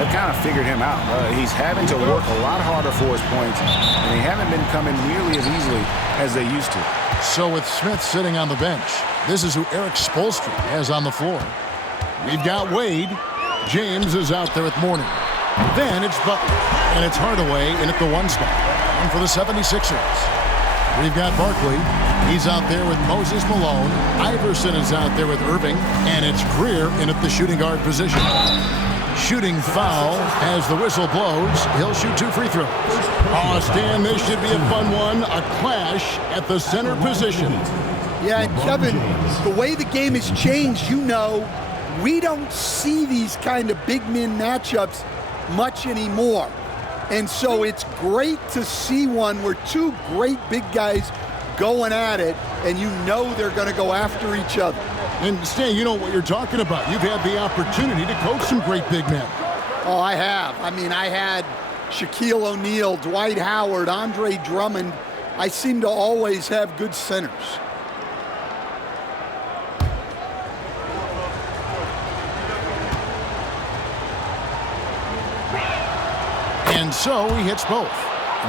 have kind of figured him out. He's having to work a lot harder for his points, and they haven't been coming nearly as easily as they used to. So with Smith sitting on the bench, this is who Eric Spoelstra has on the floor. We've got Wade. James is out there with Mourning. Then it's Butler, and it's Hardaway in at the 1 spot. And for the 76ers, we've got Barkley. He's out there with Moses Malone. Iverson is out there with Irving, and it's Greer in at the shooting guard position. Shooting foul as the whistle blows. He'll shoot 2 free throws. Oh, Stan, this should be a fun one. A clash at the center position. Yeah, and Kevin, the way the game has changed, we don't see these kind of big men matchups much anymore. And so it's great to see one where 2 great big guys going at it, and they're going to go after each other. And Stan, you know what you're talking about. You've had the opportunity to coach some great big men. Oh, I have. I had Shaquille O'Neal, Dwight Howard, Andre Drummond. I seem to always have good centers. And so he hits both.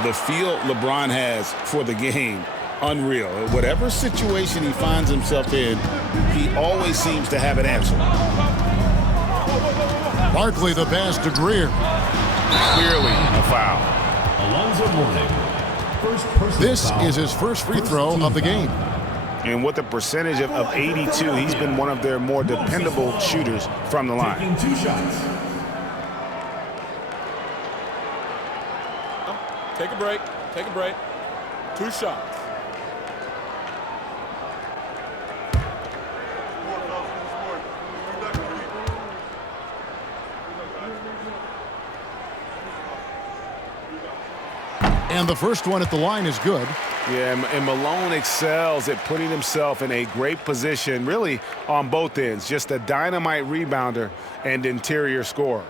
The feel LeBron has for the game, unreal. Whatever situation he finds himself in, he always seems to have an answer. Barkley the pass to Greer. Clearly a foul. This is his first free throw of the game. And with a percentage of 82, he's been one of their more dependable shooters from the line. Taking 2 shots. Take a break. Take a break. 2 shots. And the first one at the line is good. Yeah, and Malone excels at putting himself in a great position, really on both ends. Just a dynamite rebounder and interior scorer.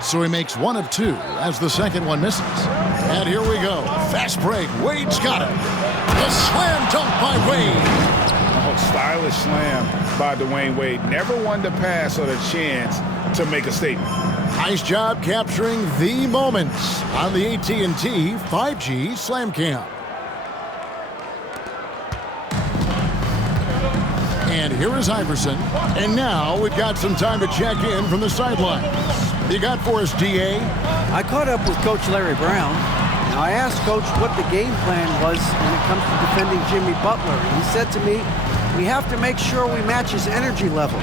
So he makes 1 of 2 as the second one misses. And here we go. Fast break. Wade's got it. The slam dunk by Wade. Oh, stylish slam by Dwayne Wade. Never one to pass on a chance to make a statement. Nice job capturing the moments on the AT&T 5G Slam Cam. And here is Iverson. And now we've got some time to check in from the sideline. You got for us, DA? I caught up with Coach Larry Brown. Now, I asked Coach what the game plan was when it comes to defending Jimmy Butler. And he said to me, we have to make sure we match his energy level.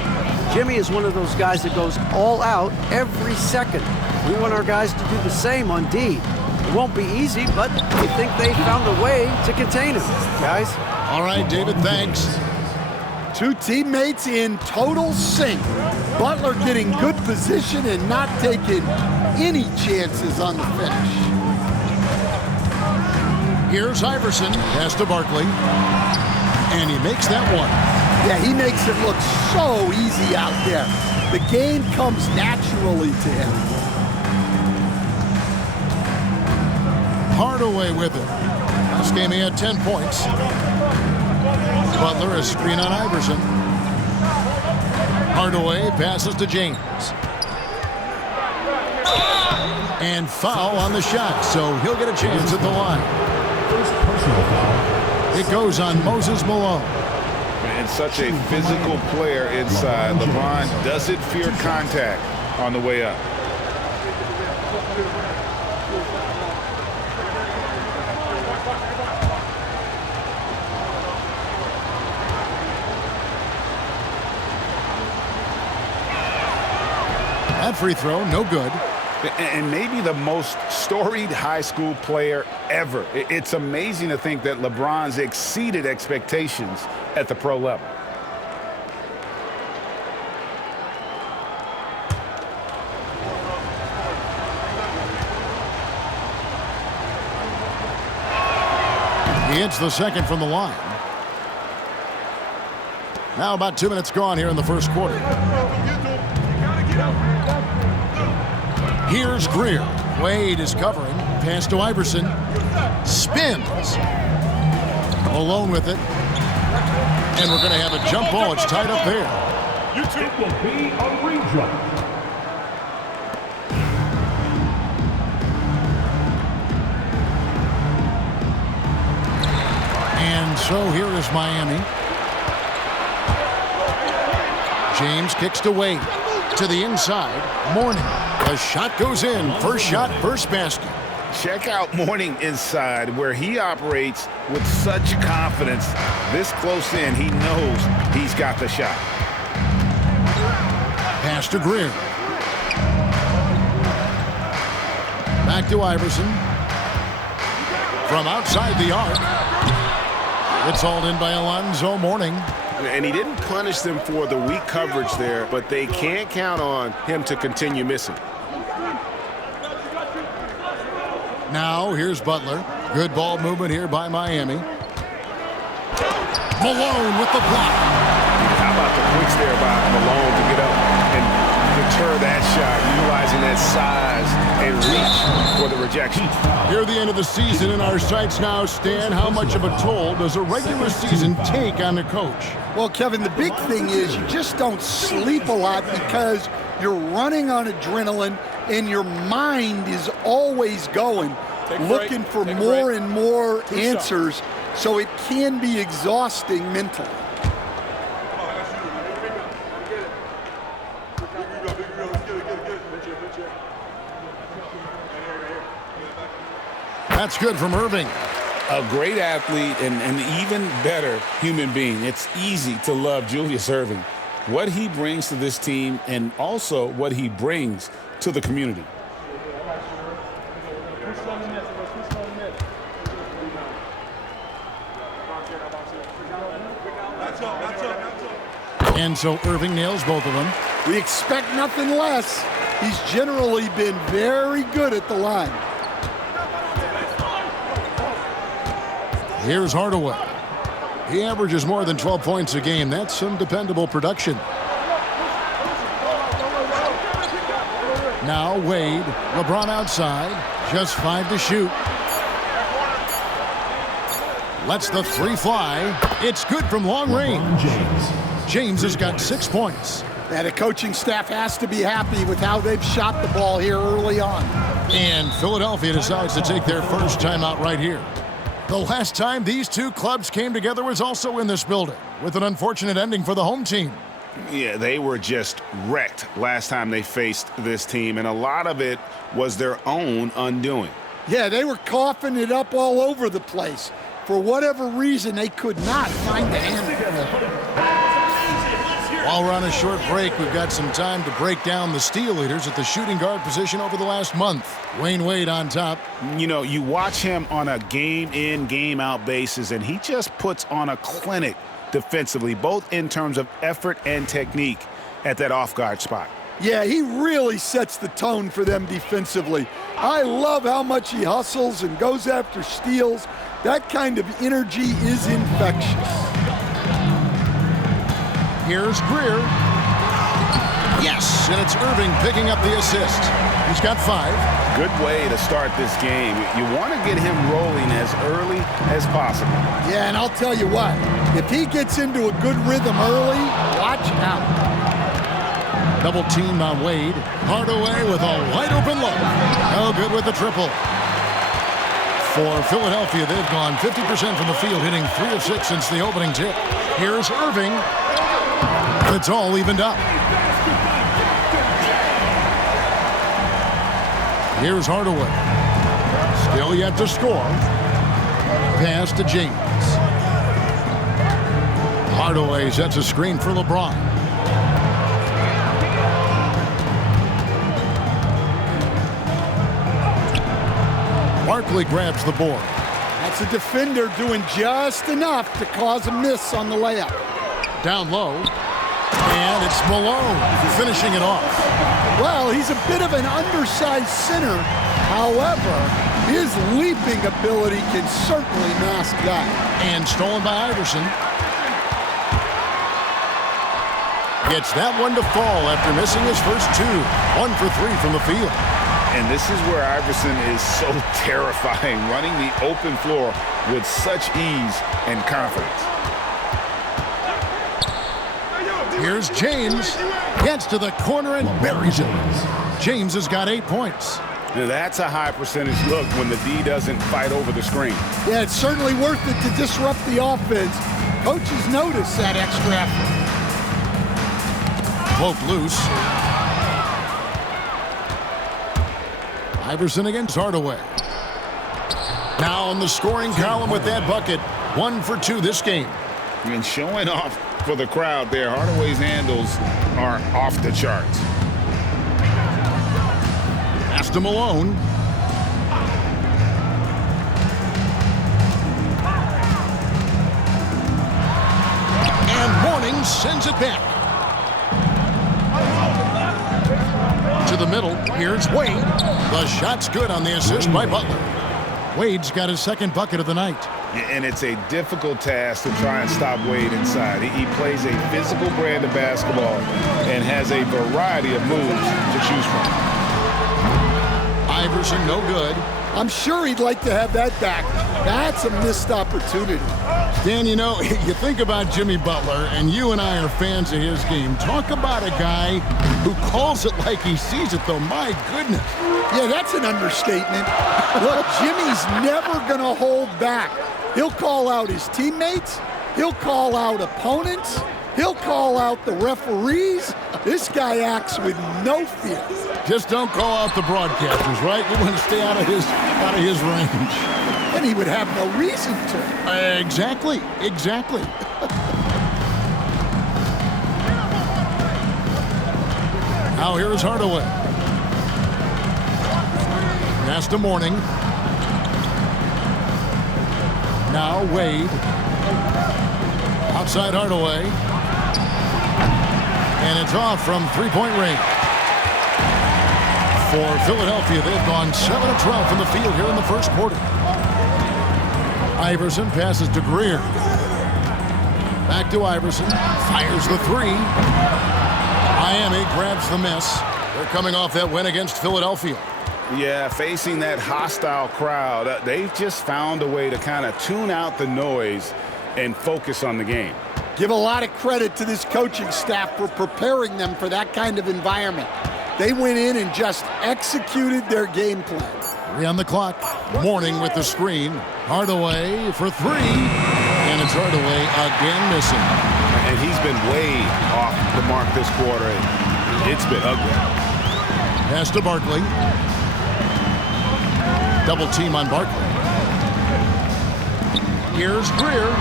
Jimmy is one of those guys that goes all out every second. We want our guys to do the same on D. It won't be easy, but we think they found a way to contain him, guys. All right, David, thanks. 2 teammates in total sync. Butler getting good position and not taking any chances on the finish. Here's Iverson. Pass to Barkley. And he makes that one. Yeah, he makes it look so easy out there. The game comes naturally to him. Hardaway with it. Last game he had 10 points. Butler, a screen on Iverson. Hardaway passes to James. And foul on the shot, so he'll get a chance at the line. First personal foul. It goes on Moses Malone. And such a physical player inside. LeBron doesn't fear contact on the way up. That free throw, no good. And maybe the most storied high school player ever. It's amazing to think that LeBron's exceeded expectations at the pro level. He hits the second from the line. Now about 2 minutes gone here in the first quarter. Here's Greer. Wade is covering. Pass to Iverson. Spins. Alone with it. And we're going to have a jump ball. It's tied up there. It will be a rejump. And so here is Miami. James kicks to Wade. To the inside. Mourning. The shot goes in. First shot, first basket. Check out Mourning inside, where he operates with such confidence. This close in, he knows he's got the shot. Pass to Greer. Back to Iverson. From outside the arc. It's hauled in by Alonzo Mourning. And he didn't punish them for the weak coverage there, but they can't count on him to continue missing. Now, here's Butler. Good ball movement here by Miami. Malone with the block. How about the quicks there by Malone to get up and deter that shot, utilizing that size and reach for the rejection. Here at the end of the season in our sights now, Stan, how much of a toll does a regular season take on the coach? Well, Kevin, the big thing is you just don't sleep a lot because you're running on adrenaline and your mind is always going, looking for more and more answers, so it can be exhausting mentally. That's good from Irving. A great athlete and an even better human being. It's easy to love Julius Irving. What he brings to this team and also what he brings to the community. And so Irving nails both of them. We expect nothing less. He's generally been very good at the line. Here's Hardaway. He averages more than 12 points a game. That's some dependable production. Now Wade. LeBron outside. Just 5 to shoot. Lets the three fly. It's good from long range. James has got 6 points. And the coaching staff has to be happy with how they've shot the ball here early on. And Philadelphia decides to take their first timeout right here. The last time these two clubs came together was also in this building, with an unfortunate ending for the home team. Yeah, they were just wrecked last time they faced this team, and a lot of it was their own undoing. Yeah, they were coughing it up all over the place. For whatever reason, they could not find the handle. While we're on a short break, we've got some time to break down the steal leaders at the shooting guard position over the last month. Wayne Wade on top. You know, you watch him on a game-in, game-out basis, and he just puts on a clinic defensively, both in terms of effort and technique at that off-guard spot. Yeah, he really sets the tone for them defensively. I love how much he hustles and goes after steals. That kind of energy is infectious. Here's Greer. Yes, and it's Irving picking up the assist. He's got 5. Good way to start this game. You want to get him rolling as early as possible. Yeah, and I'll tell you what, if he gets into a good rhythm early, watch out. Double team on Wade. Hardaway with a wide open look. No good with the triple. For Philadelphia, they've gone 50% from the field, hitting 3 of 6 since the opening tip. Here's Irving. It's all evened up. Here's Hardaway. Still yet to score. Pass to James. Hardaway sets a screen for LeBron. Barkley grabs the board. That's a defender doing just enough to cause a miss on the layup. Down low. And it's Malone finishing it off. Well, he's a bit of an undersized center. However, his leaping ability can certainly mask that. And stolen by Iverson. Gets that one to fall after missing his first 2. 1 for 3 from the field. And this is where Iverson is so terrifying, running the open floor with such ease and confidence. Here's James. Gets to the corner and buries it. James has got 8 points. Now that's a high percentage look when the D doesn't fight over the screen. Yeah, it's certainly worth it to disrupt the offense. Coaches notice that extra effort. Poke loose. Iverson against Hardaway. Now on the scoring column with that bucket. 1 for 2 this game. And showing off for the crowd there, Hardaway's handles are off the charts. Pass to Malone. And Mourning sends it back. To the middle. Here's Wade. The shot's good on the assist by Butler. Wade's got his second bucket of the night. And it's a difficult task to try and stop Wade inside. He plays a physical brand of basketball and has a variety of moves to choose from. Iverson, no good. I'm sure he'd like to have that back. That's a missed opportunity. Dan, you know, you think about Jimmy Butler, and you and I are fans of his game. Talk about a guy who calls it like he sees it, though. My goodness. Yeah, that's an understatement. Look, Jimmy's never going to hold back. He'll call out his teammates. He'll call out opponents. He'll call out the referees. This guy acts with no fear. Just don't call out the broadcasters, right? You want to stay out of his range. And he would have no reason to. Exactly. Now here's Hardaway. Pass to Mourning. Now Wade. Outside Hardaway. And it's off from three-point range. For Philadelphia, they've gone 7 of 12 from the field here in the first quarter. Iverson passes to Greer. Back to Iverson. Fires the three. Miami grabs the miss. They're coming off that win against Philadelphia. Yeah, facing that hostile crowd, they've just found a way to kind of tune out the noise and focus on the game. Give a lot of credit to this coaching staff for preparing them for that kind of environment. They went in and just executed their game plan. 3 on the clock. Mourning with the screen. Hardaway for 3. And it's Hardaway again missing. And he's been way off the mark this quarter. It's been ugly. Pass to Barkley. Double team on Barkley. Here's Greer.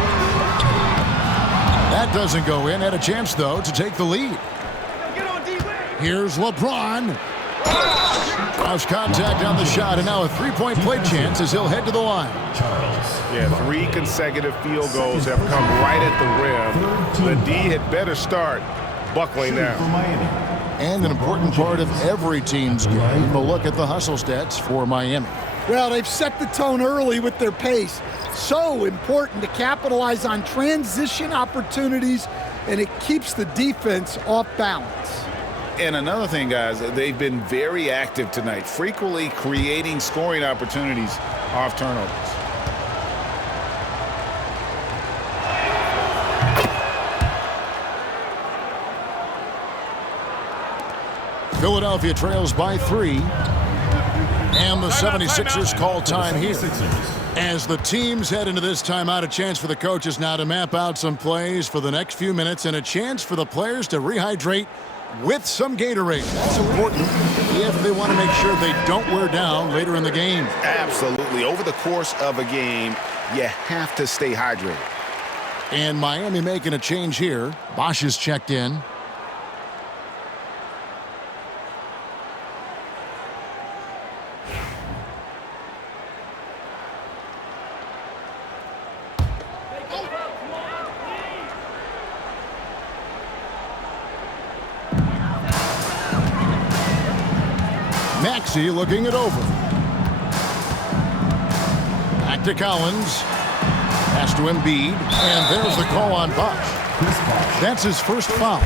That doesn't go in. Had a chance, though, to take the lead. Here's LeBron. Cross contact on the shot, and now a three-point play chance as he'll head to the line. Yeah, 3 consecutive field goals have come right at the rim. The D had better start buckling down. And an important part of every team's game, a look at the hustle stats for Miami. Well, they've set the tone early with their pace. So important to capitalize on transition opportunities, and it keeps the defense off balance. And another thing, guys, they've been very active tonight, frequently creating scoring opportunities off turnovers. Philadelphia trails by 3. And the 76ers call time here. As the teams head into this timeout, a chance for the coaches now to map out some plays for the next few minutes and a chance for the players to rehydrate with some Gatorade. That's important if they want to make sure they don't wear down later in the game. Absolutely. Over the course of a game, you have to stay hydrated. And Miami making a change here. Bosch is checked in. Maxey looking it over. Back to Collins. Pass to Embiid. And there's the call on Bosch. That's his first foul.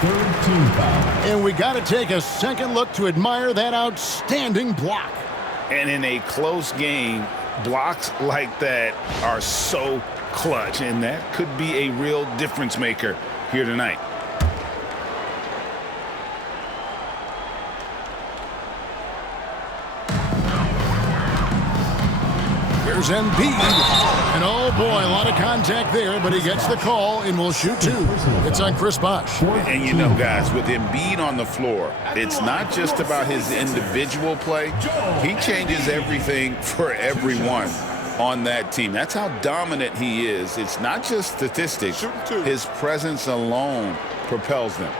Third team foul. And we got to take a second look to admire that outstanding block. And in a close game, blocks like that are so clutch, and that could be a real difference maker here tonight. Here's Embiid. And oh boy, a lot of contact there, but he gets the call and will shoot two. It's on Chris Bosh. And you know, guys, with Embiid on the floor, it's not just about his individual play. He changes everything for everyone on that team. That's how dominant he is. It's not just statistics. His presence alone propels them.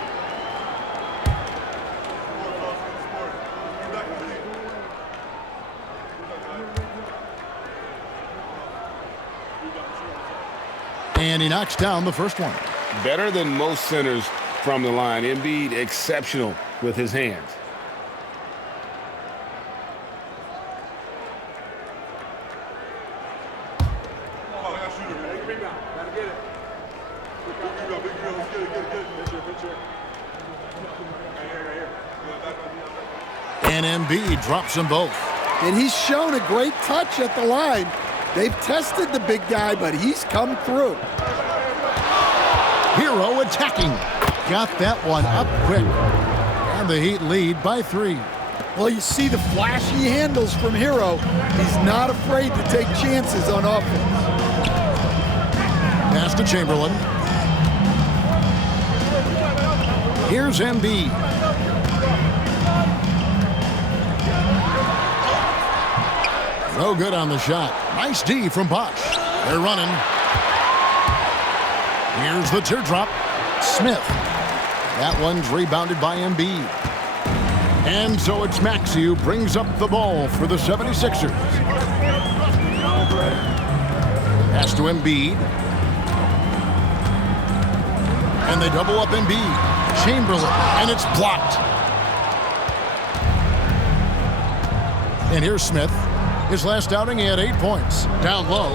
And he knocks down the first one. Better than most centers from the line. Embiid exceptional with his hands. And Embiid drops them both. And he's shown a great touch at the line. They've tested the big guy, but he's come through. Hero attacking. Got that one up quick. And the Heat lead by 3. Well, you see the flashy handles from Hero. He's not afraid to take chances on offense. Pass to Chamberlain. Here's Embiid. No good on the shot. Nice D from Bosh. They're running. Here's the teardrop. Smith. That one's rebounded by Embiid. And so it's Maxey who brings up the ball for the 76ers. Pass to Embiid. And they double up Embiid. Chamberlain. And it's blocked. And here's Smith. His last outing, he had 8 points. Down low.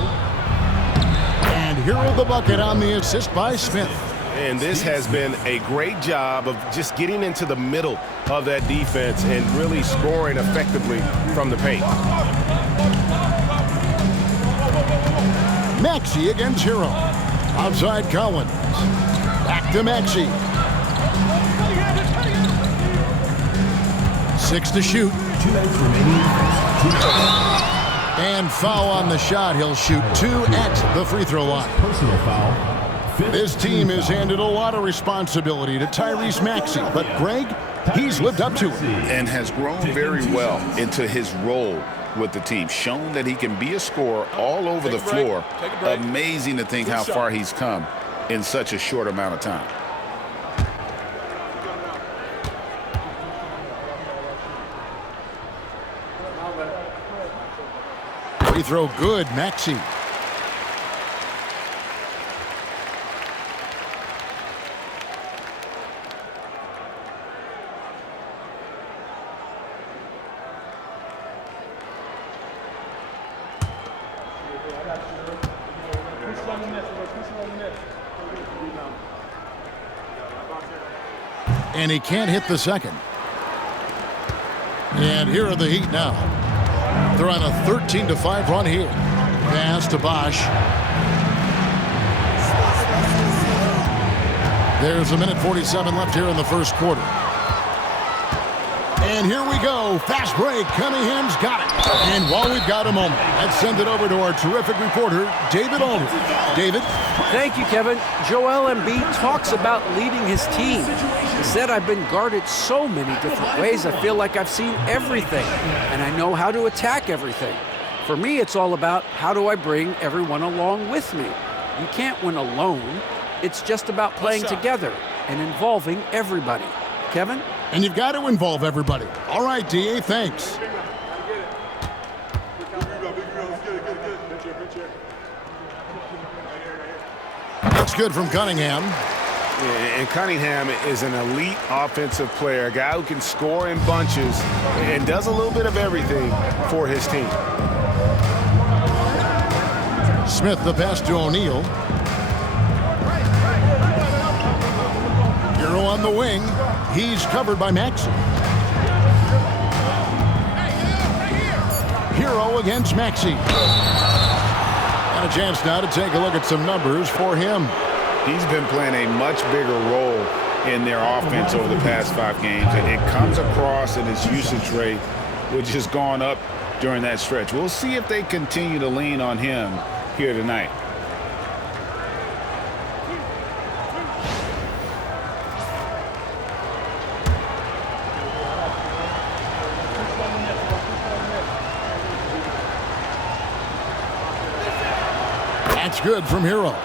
And Hero the bucket on the assist by Smith. And this has been a great job of just getting into the middle of that defense and really scoring effectively from the paint. Maxey against Hero. Outside Collins. Back to Maxey. 6 to shoot. 2 minutes remaining. And foul on the shot. He'll shoot 2 at the free throw line. Personal foul. This team has handed a lot of responsibility to Tyrese Maxey, but Greg, he's lived up to it. And has grown very well into his role with the team. Shown that he can be a scorer all over the floor. Amazing to think how far he's come in such a short amount of time. Free throw good, Maxey. And he can't hit the second. And here are the Heat now. They're on a 13-5 run here. Pass to Bosh. There's 1:47 left here in the first quarter. And here we go. Fast break. Cunningham's got it. And while we've got a moment, let's send it over to our terrific reporter, David Aldridge. David? Thank you, Kevin. Joel Embiid talks about leading his team. He said, I've been guarded so many different ways. I feel like I've seen everything, and I know how to attack everything. For me, it's all about how do I bring everyone along with me. You can't win alone. It's just about playing together and involving everybody. Kevin? And you've got to involve everybody. All right, D.A., thanks. That's good from Cunningham. And Cunningham is an elite offensive player, a guy who can score in bunches and does a little bit of everything for his team. Smith, the pass to O'Neal. Hero on the wing. He's covered by Maxey. Hero against Maxey. And a chance now to take a look at some numbers for him. He's been playing a much bigger role in their offense over the past 5 games. And it comes across in his usage rate, which has gone up during that stretch. We'll see if they continue to lean on him here tonight. That's good from Hero.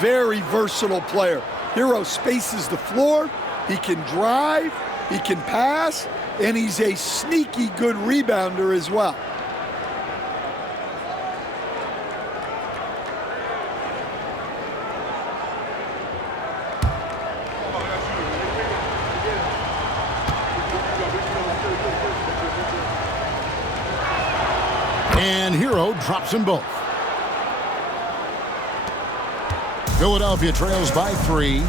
Very versatile player. Hero spaces the floor. He can drive. He can pass. And he's a sneaky good rebounder as well. And Hero drops them both. Philadelphia trails by 3.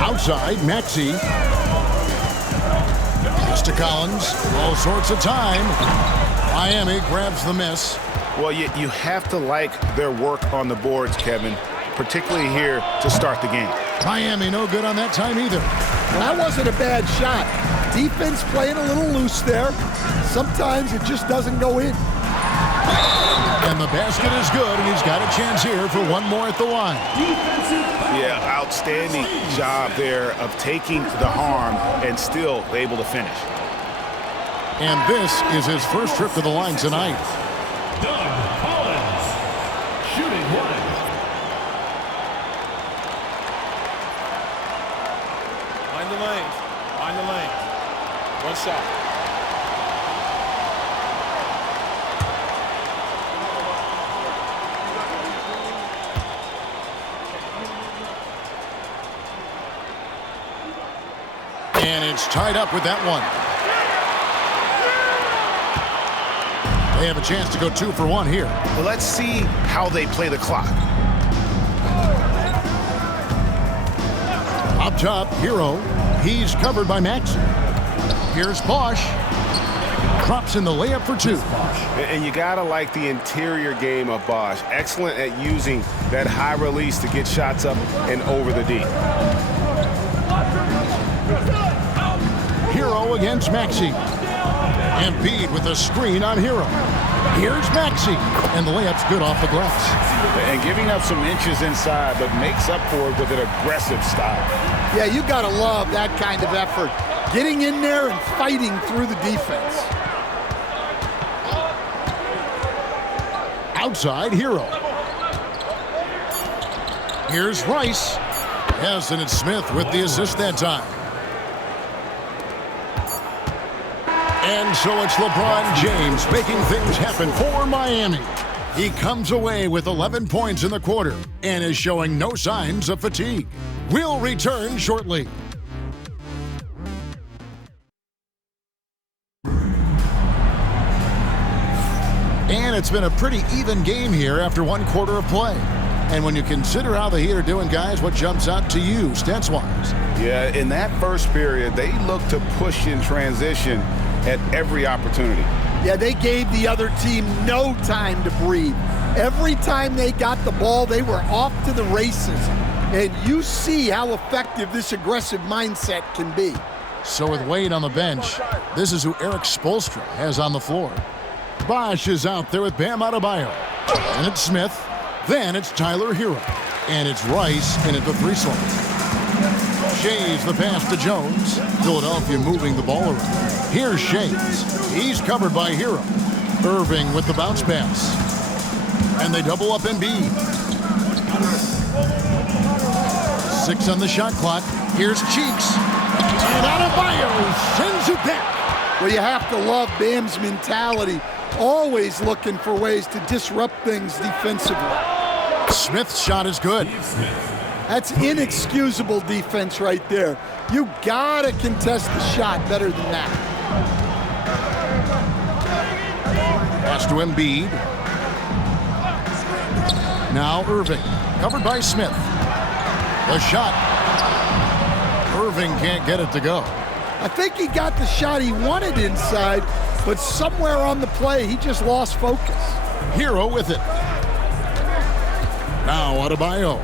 Outside, Maxey. Pass to Collins. All sorts of time. Miami grabs the miss. Well, you have to like their work on the boards, Kevin, particularly here to start the game. Miami no good on that time either. That wasn't a bad shot. Defense playing a little loose there. Sometimes it just doesn't go in. And the basket is good, and he's got a chance here for one more at the line. Yeah, outstanding job there of taking the harm and still able to finish. And this is his first trip to the line tonight. Shooting 1. Find the lane. Find the lane. One shot. And it's tied up with that one. They have a chance to go 2 for 1 here. Well, let's see how they play the clock. Up top, Hero. He's covered by Maxey. Here's Bosch. Drops in the layup for 2. And you got to like the interior game of Bosch. Excellent at using that high release to get shots up and over the D. Hero against Maxey. Embiid with a screen on Hero. Here's Maxey. And the layup's good off the glass. And giving up some inches inside, but makes up for it with an aggressive style. Yeah, you got to love that kind of effort. Getting in there and fighting through the defense. Outside, Hero. Here's Rice. Yes, and it's Smith with the assist that time. And so it's LeBron James making things happen for Miami. He comes away with 11 points in the quarter and is showing no signs of fatigue. We'll return shortly. And it's been a pretty even game here after one quarter of play. And when you consider how the Heat are doing, guys, what jumps out to you, stats-wise? Yeah, in that first period, they looked to push in transition at every opportunity. Yeah, they gave the other team no time to breathe. Every time they got the ball, they were off to the races. And you see how effective this aggressive mindset can be. So with Wade on the bench, this is who Eric Spoelstra has on the floor. Bosch is out there with Bam Adebayo. And it's Smith. Then it's Tyler Hero. And it's Rice in at the 3 slot. Shays the pass to Jones. Philadelphia moving the ball around. Here's Shays. He's covered by Hero. Irving with the bounce pass. And they double up Embiid. 6 on the shot clock. Here's Cheeks. And Adebayo sends it back. Well, you have to love Bam's mentality. Always looking for ways to disrupt things defensively. Smith's shot is good. That's inexcusable defense right there. You gotta contest the shot better than that. Pass to Embiid. Now Irving, covered by Smith. The shot. Irving can't get it to go. I think he got the shot he wanted inside, but somewhere on the play, he just lost focus. Hero with it. Now Adebayo.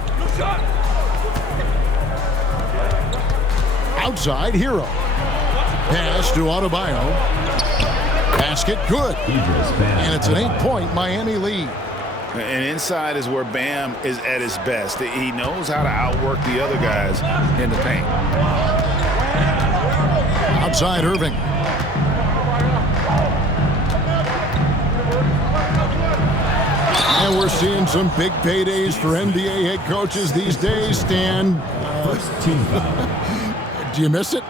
Outside, Hero. Pass to Adebayo. Basket, good. And it's an 8-point Miami lead. And inside is where Bam is at his best. He knows how to outwork the other guys in the paint. Outside, Irving. And we're seeing some big paydays for NBA head coaches these days, Stan. First team foul. Do you miss it?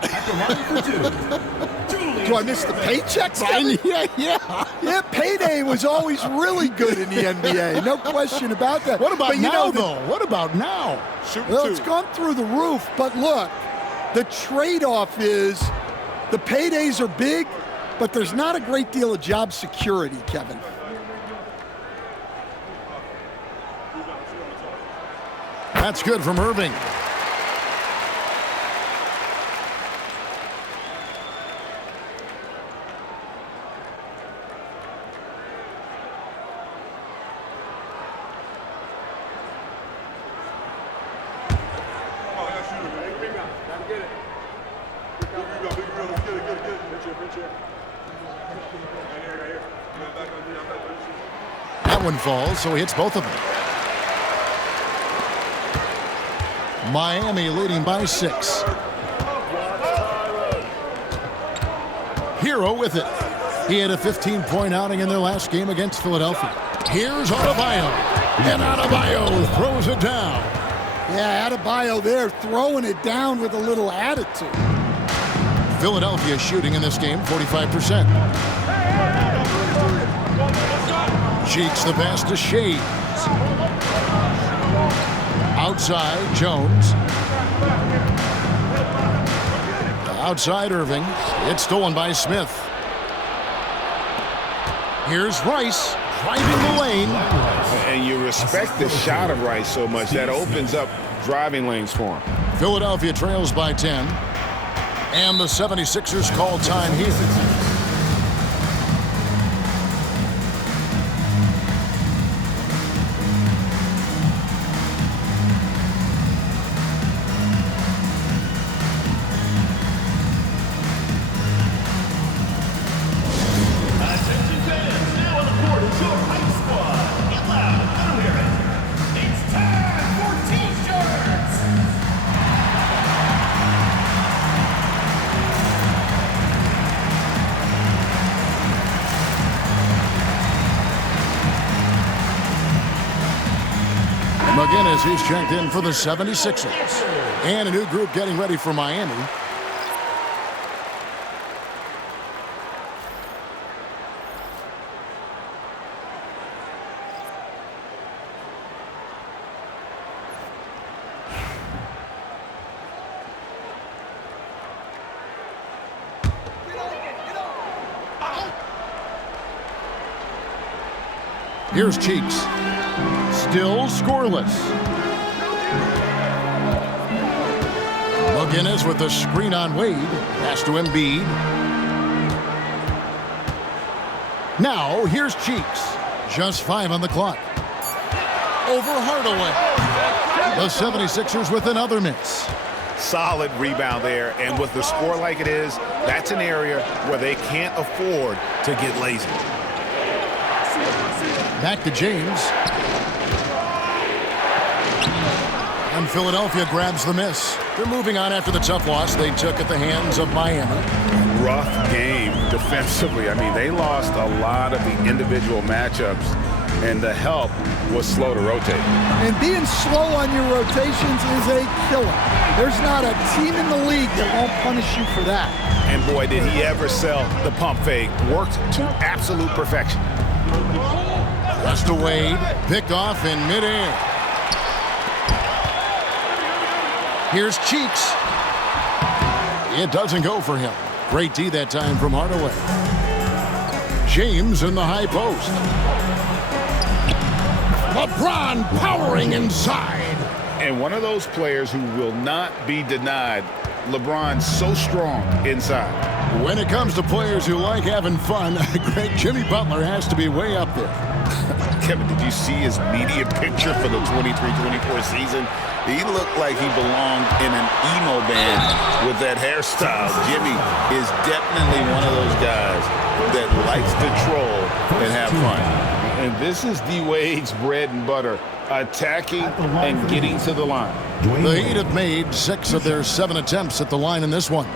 Do I miss the paychecks? Yeah, payday was always really good in the NBA. No question about that. What about now, though? What about now? Well, it's gone through the roof. But look, the trade-off is the paydays are big, but there's not a great deal of job security, Kevin. That's good from Irving. That one falls, so he hits both of them. Miami leading by 6. Hero with it. He had a 15-point outing in their last game against Philadelphia. Here's Adebayo. And Adebayo throws it down. Yeah, Adebayo there throwing it down with a little attitude. Philadelphia shooting in this game 45%. Cheeks the pass to Shades. Outside, Jones. Outside, Irving. It's stolen by Smith. Here's Rice driving the lane. And you respect the shot of Rice so much that opens up driving lanes for him. Philadelphia trails by 10. And the 76ers call time here. McGinnis, he's checked in for the 76ers. And a new group getting ready for Miami. Here's Cheeks. Still scoreless. McGinnis with the screen on Wade. Pass to Embiid. Now, here's Cheeks. Just 5 on the clock. Over Hardaway. The 76ers with another miss. Solid rebound there, and with the score like it is, that's an area where they can't afford to get lazy. Back to James. And Philadelphia grabs the miss. They're moving on after the tough loss they took at the hands of Miami. Rough game defensively. I mean, they lost a lot of the individual matchups, and the help was slow to rotate. And being slow on your rotations is a killer. There's not a team in the league that won't punish you for that. And boy, did he ever sell the pump fake. Worked to absolute perfection. Pass to Wade. Picked off in midair. Here's Cheeks. It doesn't go for him. Great D that time from Hardaway. James in the high post. LeBron powering inside. And one of those players who will not be denied. LeBron's so strong inside. When it comes to players who like having fun, great Jimmy Butler has to be way up there. Kevin, did you see his media picture for the 23-24 season? He looked like he belonged in an emo band with that hairstyle. Jimmy is definitely one of those guys that likes to troll and have fun. And this is D-Wade's bread and butter, attacking and getting to the line. The Heat have made 6 of their 7 attempts at the line in this one.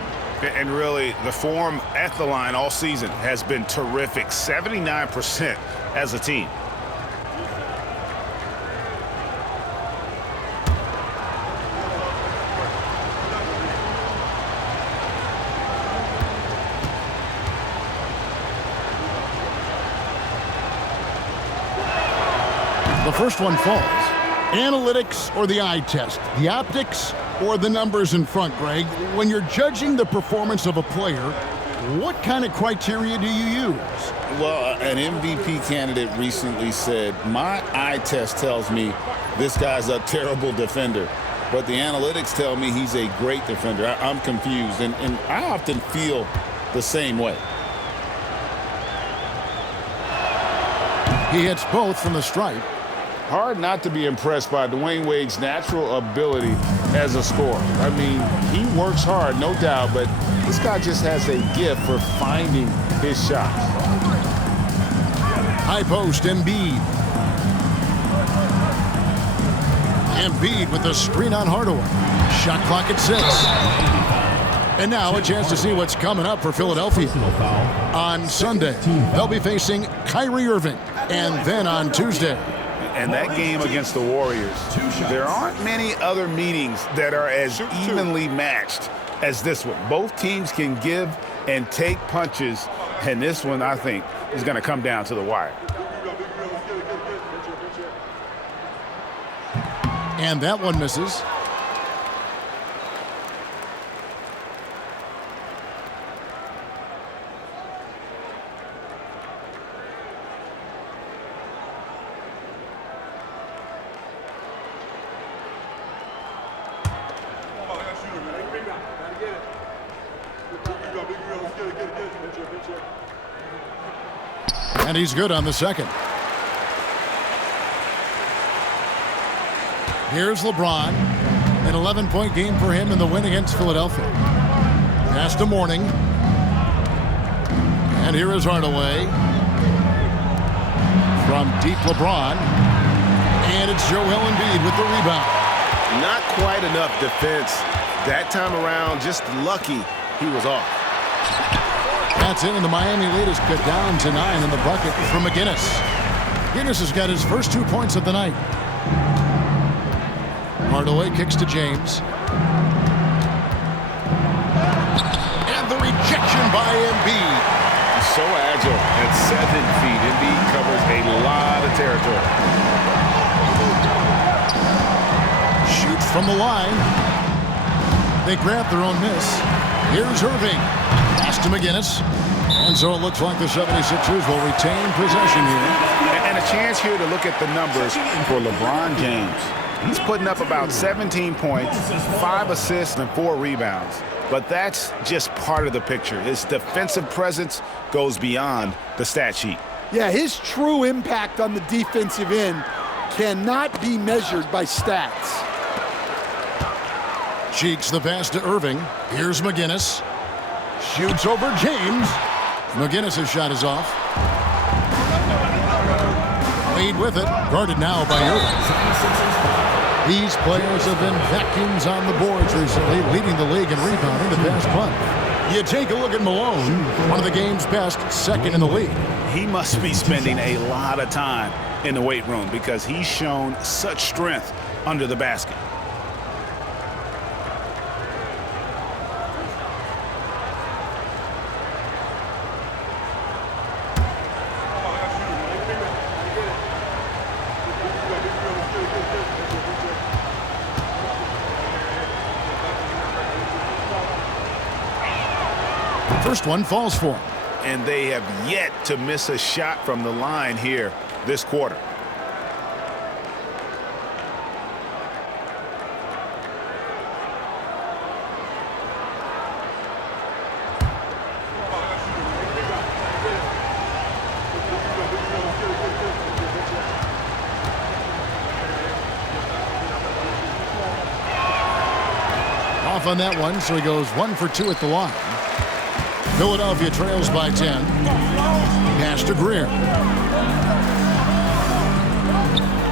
And really, the form at the line all season has been terrific, 79% as a team. The first one falls. Analytics or the eye test? The optics or the numbers in front, Greg? When you're judging the performance of a player, what kind of criteria do you use? Well, an MVP candidate recently said, my eye test tells me this guy's a terrible defender, but the analytics tell me he's a great defender. I'm confused, and I often feel the same way. He hits both from the stripe. Hard not to be impressed by Dwayne Wade's natural ability as a scorer. I mean, he works hard, no doubt, but this guy just has a gift for finding his shots. High post, Embiid. Embiid with the screen on Hardaway. Shot clock at 6. And now a chance to see what's coming up for Philadelphia. On Sunday, they'll be facing Kyrie Irving. And then on Tuesday, And that game against the Warriors, there aren't many other meetings that are as evenly matched as this one. Both teams can give and take punches, and this one, I think, is going to come down to the wire. and that one misses. And he's good on the second. Here's LeBron. An 11-point game for him in the win against Philadelphia. Pass to Mourning. And here is Hardaway. From deep LeBron. And it's Joel Embiid with the rebound. Not quite enough defense that time around. Just lucky he was off. That's it, and the Miami lead is cut down to 9 in the bucket from McGinnis. McGinnis has got his first 2 points of the night. Hardaway kicks to James. And the rejection by Embiid. He's so agile at 7 feet. Embiid covers a lot of territory. Shoots from the line. They grab their own miss. Here's Irving. Pass to McGinnis. And so it looks like the 76ers will retain possession here. And a chance here to look at the numbers for LeBron James. He's putting up about 17 points, 5 assists, and 4 rebounds. But that's just part of the picture. His defensive presence goes beyond the stat sheet. Yeah, his true impact on the defensive end cannot be measured by stats. Cheeks the pass to Irving. Here's McGinnis. Shoots over James. McGinnis' shot is off. Wade with it. Guarded now by Irving. These players have been vacuums on the boards recently, leading the league in rebounding the past month. You take a look at Malone, one of the game's best, second in the league. He must be spending a lot of time in the weight room because he's shown such strength under the basket. First one falls for him. And they have yet to miss a shot from the line here this quarter. on that one, so he goes 1 for 2 at the line. Philadelphia trails by 10. Pass to Greer.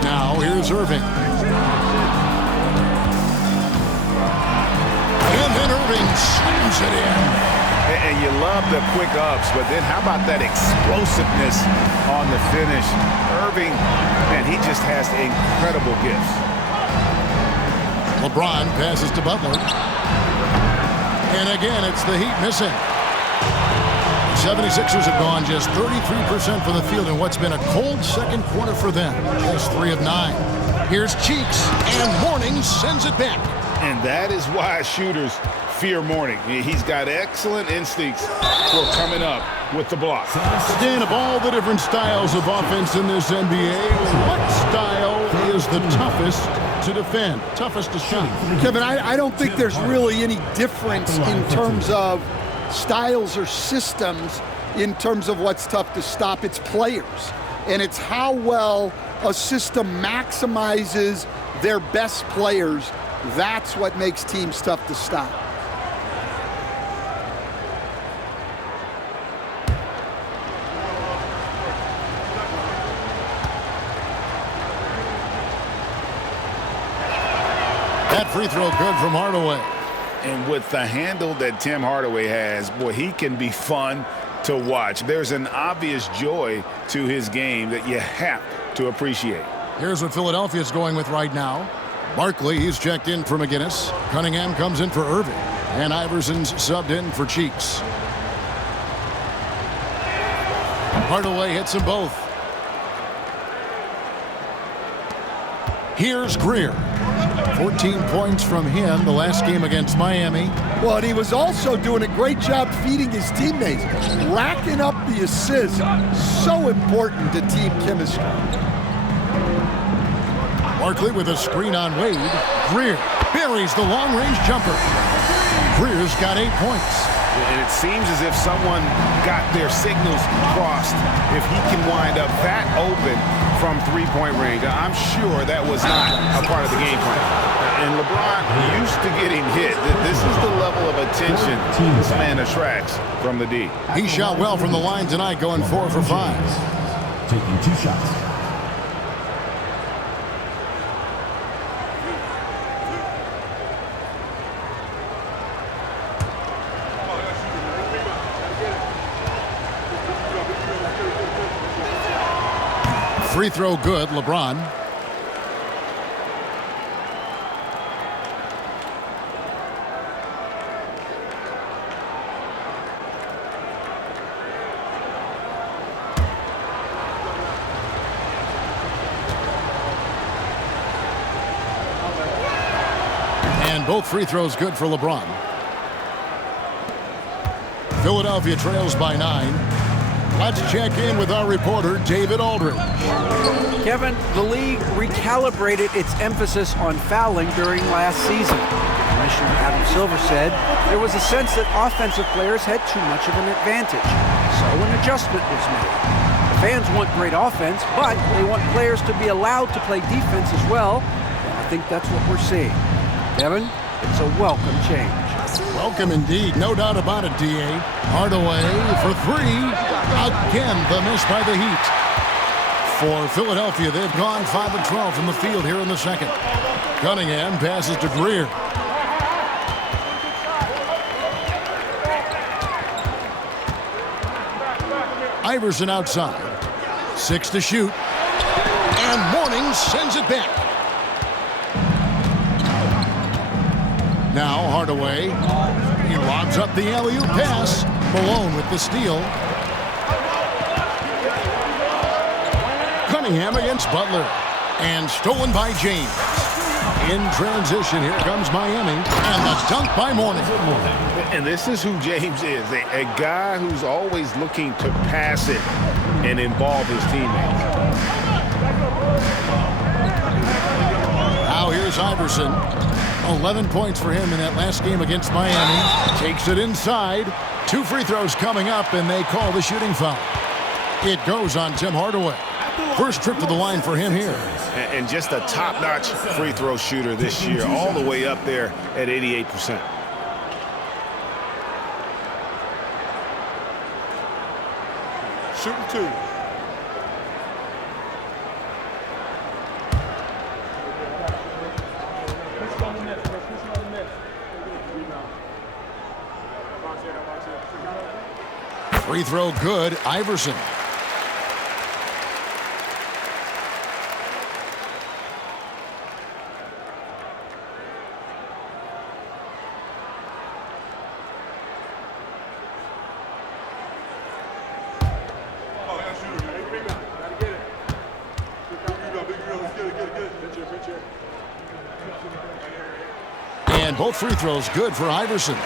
Now here's Irving. And then Irving slams it in. And you love the quick ups, but then how about that explosiveness on the finish? Irving, man, he just has incredible gifts. LeBron passes to Butler. And again, it's the Heat missing. The 76ers have gone just 33% from the field in what's been a cold second quarter for them. Just 3 of 9. Here's Cheeks, and Mourning sends it back. And that is why shooters fear Mourning. He's got excellent instincts for coming up with the block. Dan, of all the different styles of offense in this NBA, what style is the toughest to defend, toughest to shot? Kevin, I don't think there's really any difference in terms of styles or systems in terms of what's tough to stop. It's players, and it's how well a system maximizes their best players. That's what makes teams tough to stop. That free throw good from Hardaway. And with the handle that Tim Hardaway has, boy, he can be fun to watch. There's an obvious joy to his game that you have to appreciate. Here's what Philadelphia's going with right now. Barkley, he's checked in for McGinnis. Cunningham comes in for Irving. And Iverson's subbed in for Cheeks. Hardaway hits them both. Here's Greer. 14 points from him the last game against Miami. Well, and he was also doing a great job feeding his teammates, racking up the assists. So important to team chemistry. Barkley with a screen on Wade. Greer buries the long-range jumper. Greer's got 8 points. And it seems as if someone got their signals crossed. If he can wind up that open from three-point range, I'm sure that was not a part of the game plan. And LeBron used to getting hit. This is the level of attention this man attracts from the D. He shot well from the line tonight, going 4 for 5. Taking 2 shots. Free throw good, LeBron. And both free throws good for LeBron. Philadelphia trails by 9. Let's check in with our reporter, David Aldridge. Kevin, the league recalibrated its emphasis on fouling during last season. Commissioner Adam Silver said there was a sense that offensive players had too much of an advantage, so an adjustment was made. The fans want great offense, but they want players to be allowed to play defense as well, and I think that's what we're seeing. Kevin, it's a welcome change. Welcome indeed, no doubt about it, D.A. Hardaway for 3. Again, the miss by the Heat. For Philadelphia, they've gone 5 of 12 from the field here in the second. Cunningham passes to Greer. Iverson outside. 6 to shoot. And Mourning sends it back. Now Hardaway. He lobs up the alley-oop pass. Malone with the steal. Cunningham against Butler. And stolen by James. In transition, here comes Miami. And the dunk by Mourning. And this is who James is, a guy who's always looking to pass it and involve his teammates. Now here's Iverson. 11 points for him in that last game against Miami. Takes it inside. 2 free throws coming up, and they call the shooting foul. It goes on Tim Hardaway. First trip to the line for him here. And just a top-notch free throw shooter this year, all the way up there at 88%. shooting 2. Free throw good, Iverson. And both free throws good for Iverson.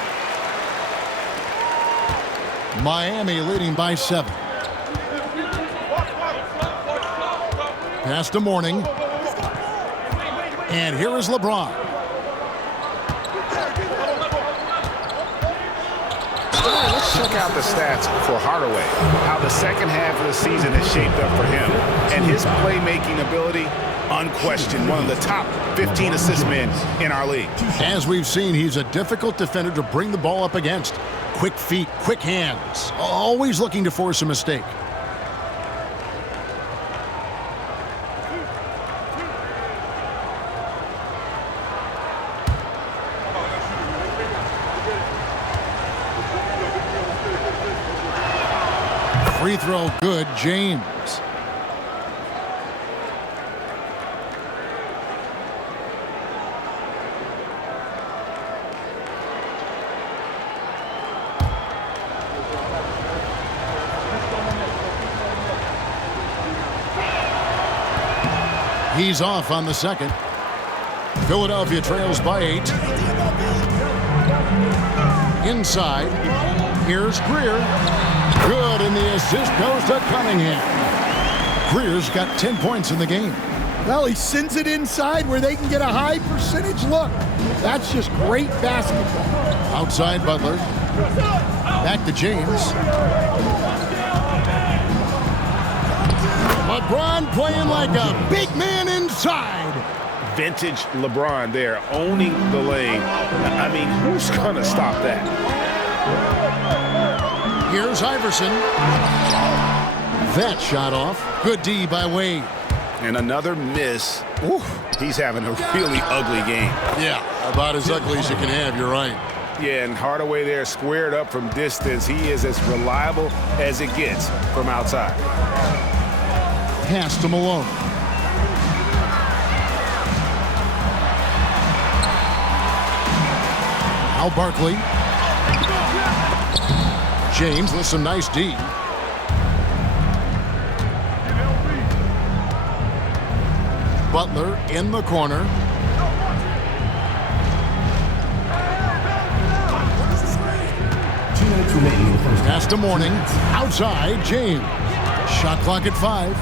Miami leading by 7. Pass to Mourning. And here is LeBron. Let's check out the stats for Hardaway, how the second half of the season has shaped up for him. And his playmaking ability, unquestioned, one of the top 15 assist men in our league. As we've seen, he's a difficult defender to bring the ball up against. Quick feet, quick hands, always looking to force a mistake. Free throw good, James. He's off on the second. Philadelphia trails by 8. Inside. Here's Greer. Good, and the assist goes to Cunningham. Greer's got 10 points in the game. Well, he sends it inside where they can get a high percentage look. That's just great basketball. Outside Butler. Back to James. LeBron playing like a big man inside. Vintage LeBron there, owning the lane. I mean, who's going to stop that? Here's Iverson. That shot off. Good D by Wade. And another miss. Ooh, he's having a really ugly game. Yeah, about as ugly as you can have, you're right. Yeah, and Hardaway there squared up from distance. He is as reliable as it gets from outside. Pass to Malone. Al Barkley. James with some nice D. Butler in the corner. Pass to Mourning. Outside, James. Shot clock at 5.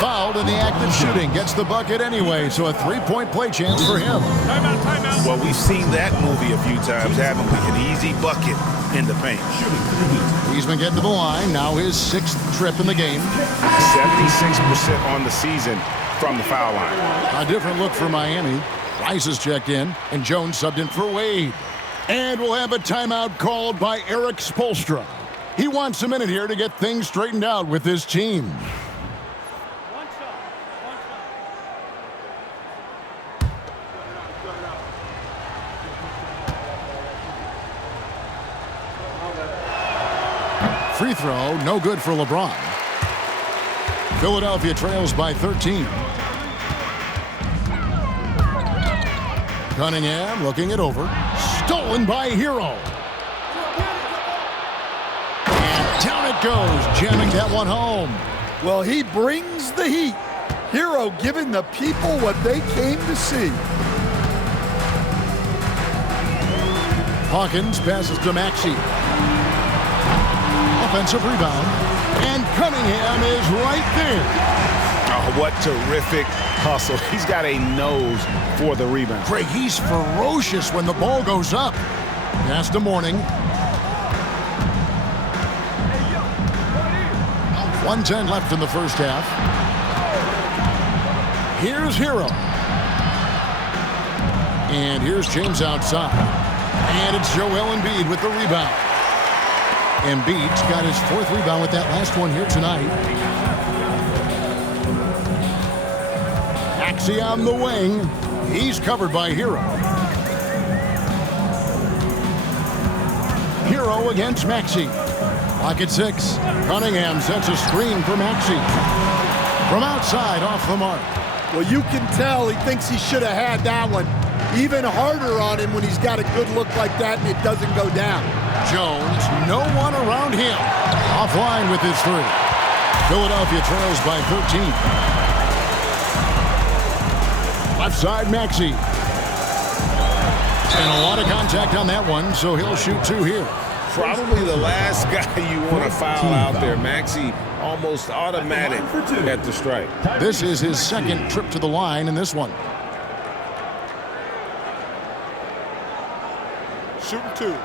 Fouled in the act of shooting. Gets the bucket anyway, so a 3-point play chance for him. Timeout. Well, we've seen that movie a few times, haven't we? An easy bucket in the paint. He's been getting to the line. Now his 6th trip in the game. 76% on the season from the foul line. A different look for Miami. Rice has checked in, and Jones subbed in for Wade. And we'll have a timeout called by Eric Spoelstra. He wants a minute here to get things straightened out with his team. Free throw, no good for LeBron. Philadelphia trails by 13. Cunningham looking it over. Stolen by Hero. And down it goes, jamming that one home. Well, he brings the heat. Hero giving the people what they came to see. Hawkins passes to Maxey. Offensive rebound. And Cunningham is right there. Oh, what terrific hustle. He's got a nose for the rebound. Craig, he's ferocious when the ball goes up. Pass to Mourning. 1:10 left in the first half. Here's Hero. And here's James outside. And it's Joel Embiid with the rebound. Embiid's got his 4th rebound with that last one here tonight. Maxey on the wing. He's covered by Hero. Hero against Maxey. Clock at 6. Cunningham sets a screen for Maxey. From outside, off the mark. Well, you can tell he thinks he should have had that one. Even harder on him when he's got a good look like that and it doesn't go down. Jones, no one around him. Offline with his 3. Philadelphia trails by 13. Left side, Maxey. And a lot of contact on that one, so he'll shoot 2 here. Probably the last guy you want to foul out there. Maxey almost automatic at the strike. This is his 2nd trip to the line in this one. Shooting 2.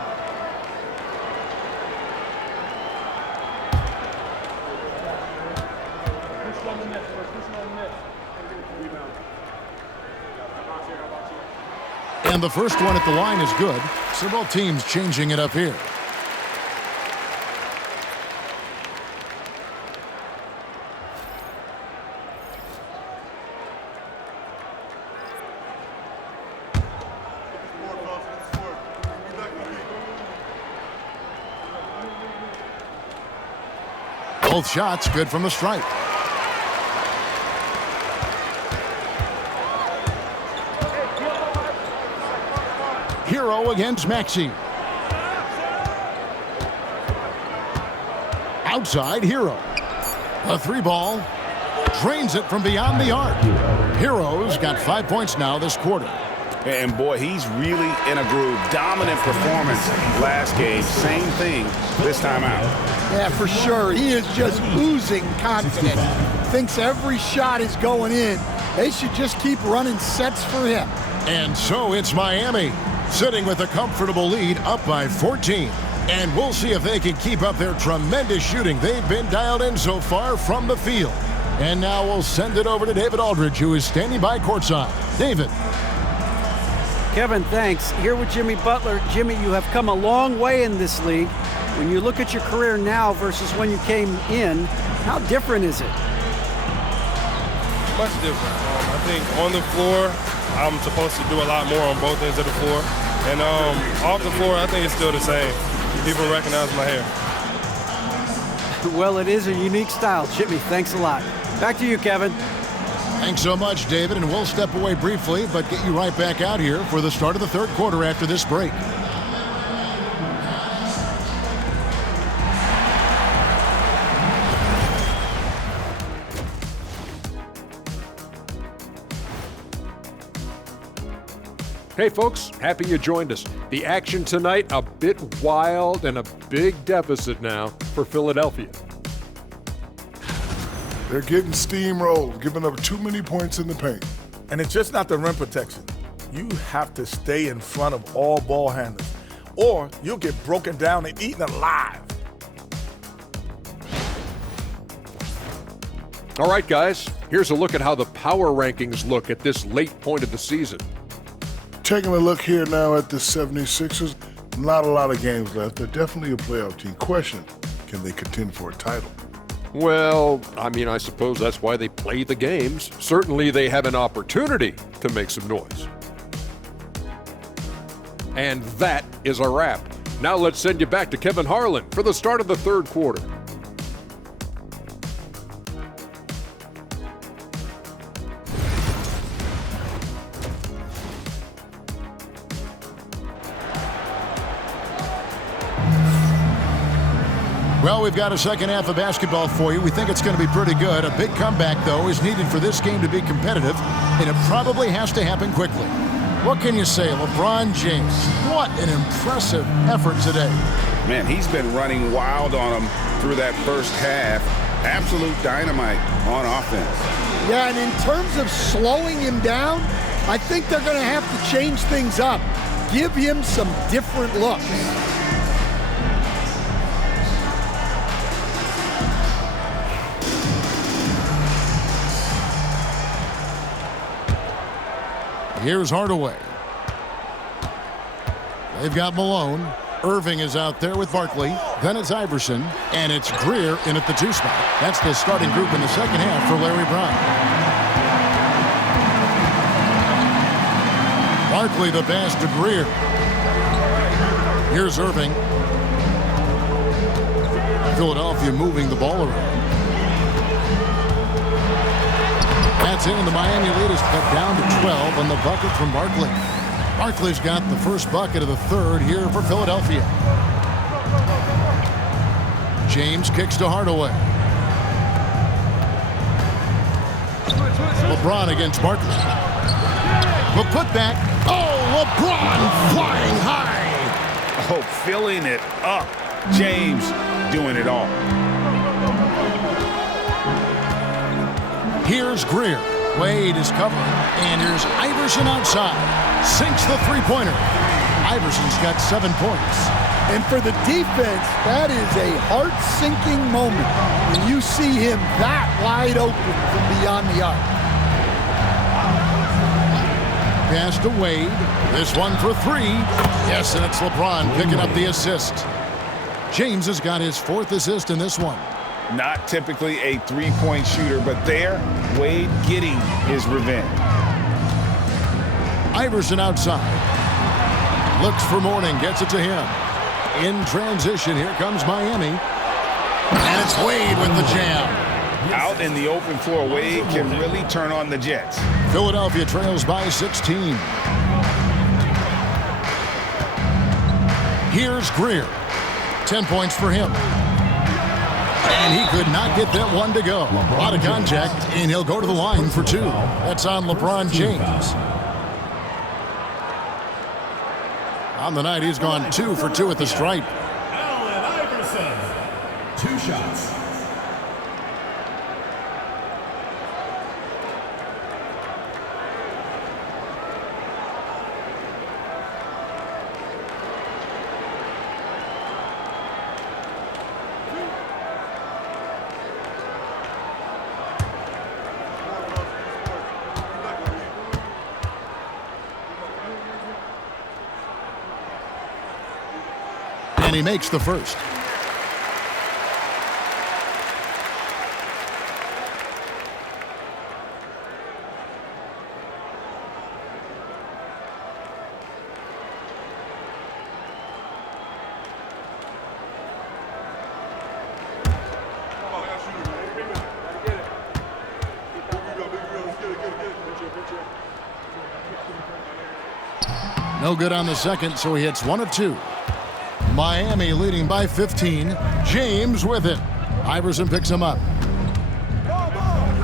And the first one at the line is good. So both teams changing it up here. Both shots good from the stripe. Hero against Maxey. Outside, Hero. A 3-ball. Drains it from beyond the arc. Hero's got 5 points now this quarter. And boy, he's really in a groove. Dominant performance last game. Same thing this time out. Yeah, for sure. He is just oozing confidence. Thinks every shot is going in. They should just keep running sets for him. And so it's Miami, sitting with a comfortable lead, up by 14. And we'll see if they can keep up their tremendous shooting they've been dialed in so far from the field. And now we'll send it over to David Aldridge, who is standing by courtside. David. Kevin, thanks. Here with Jimmy Butler. Jimmy, you have come a long way in this league. When you look at your career now versus when you came in, how different is it? Much different. I think on the floor, I'm supposed to do a lot more on both ends of the floor. And off the floor, I think it's still the same. People recognize my hair. Well, it is a unique style. Jimmy, thanks a lot. Back to you, Kevin. Thanks so much, David, and we'll step away briefly, but get you right back out here for the start of the 3rd quarter after this break. Hey folks, happy you joined us. The action tonight, a bit wild and a big deficit now for Philadelphia. They're getting steamrolled, giving up too many points in the paint. And it's just not the rim protection. You have to stay in front of all ball handlers, or you'll get broken down and eaten alive. All right, guys, here's a look at how the power rankings look at this late point of the season. Taking a look here now at the 76ers, not a lot of games left. They're definitely a playoff team. Question, can they contend for a title? Well, I mean, I suppose that's why they play the games. Certainly they have an opportunity to make some noise. And that is a wrap. Now let's send you back to Kevin Harlan for the start of the 3rd quarter. Well, we've got a second half of basketball for you. We think it's going to be pretty good. A big comeback, though, is needed for this game to be competitive, and it probably has to happen quickly. What can you say, LeBron James? What an impressive effort today. Man, he's been running wild on him through that first half. Absolute dynamite on offense. Yeah, and in terms of slowing him down, I think they're going to have to change things up. Give him some different looks. Here's Hardaway. They've got Malone. Irving is out there with Barkley. Then it's Iverson, and it's Greer in at the 2 spot. That's the starting group in the second half for Larry Brown. Barkley the pass to Greer. Here's Irving. Philadelphia moving the ball around. That's in, and the Miami lead is cut down to 12 on the bucket from Barkley. Barkley's got the first bucket of the third here for Philadelphia. James kicks to Hardaway. LeBron against Barkley. The putback. Oh, LeBron flying high. Oh, filling it up. James doing it all. Here's Greer. Wade is covering. And here's Iverson outside. Sinks the three-pointer. Iverson's got 7 points. And for the defense, that is a heart-sinking moment when you see him that wide open from beyond the arc. Pass to Wade. This one for 3. Yes, and it's LeBron picking up the assist. James has got his 4th assist in this one. Not typically a three-point shooter, but there, Wade getting his revenge. Iverson outside. Looks for Mourning, gets it to him. In transition, here comes Miami. And it's Wade with the jam. Out in the open floor, Wade can really turn on the Jets. Philadelphia trails by 16. Here's Greer. 10 points for him. And he could not get that one to go. A lot of contact, and he'll go to the line for 2. That's on LeBron James. On the night, he's gone 2 for 2 at the stripe. Allen Iverson, 2 shots. And he makes the first. No good on the second, so he hits 1 of 2. Miami leading by 15. James with it. Iverson picks him up.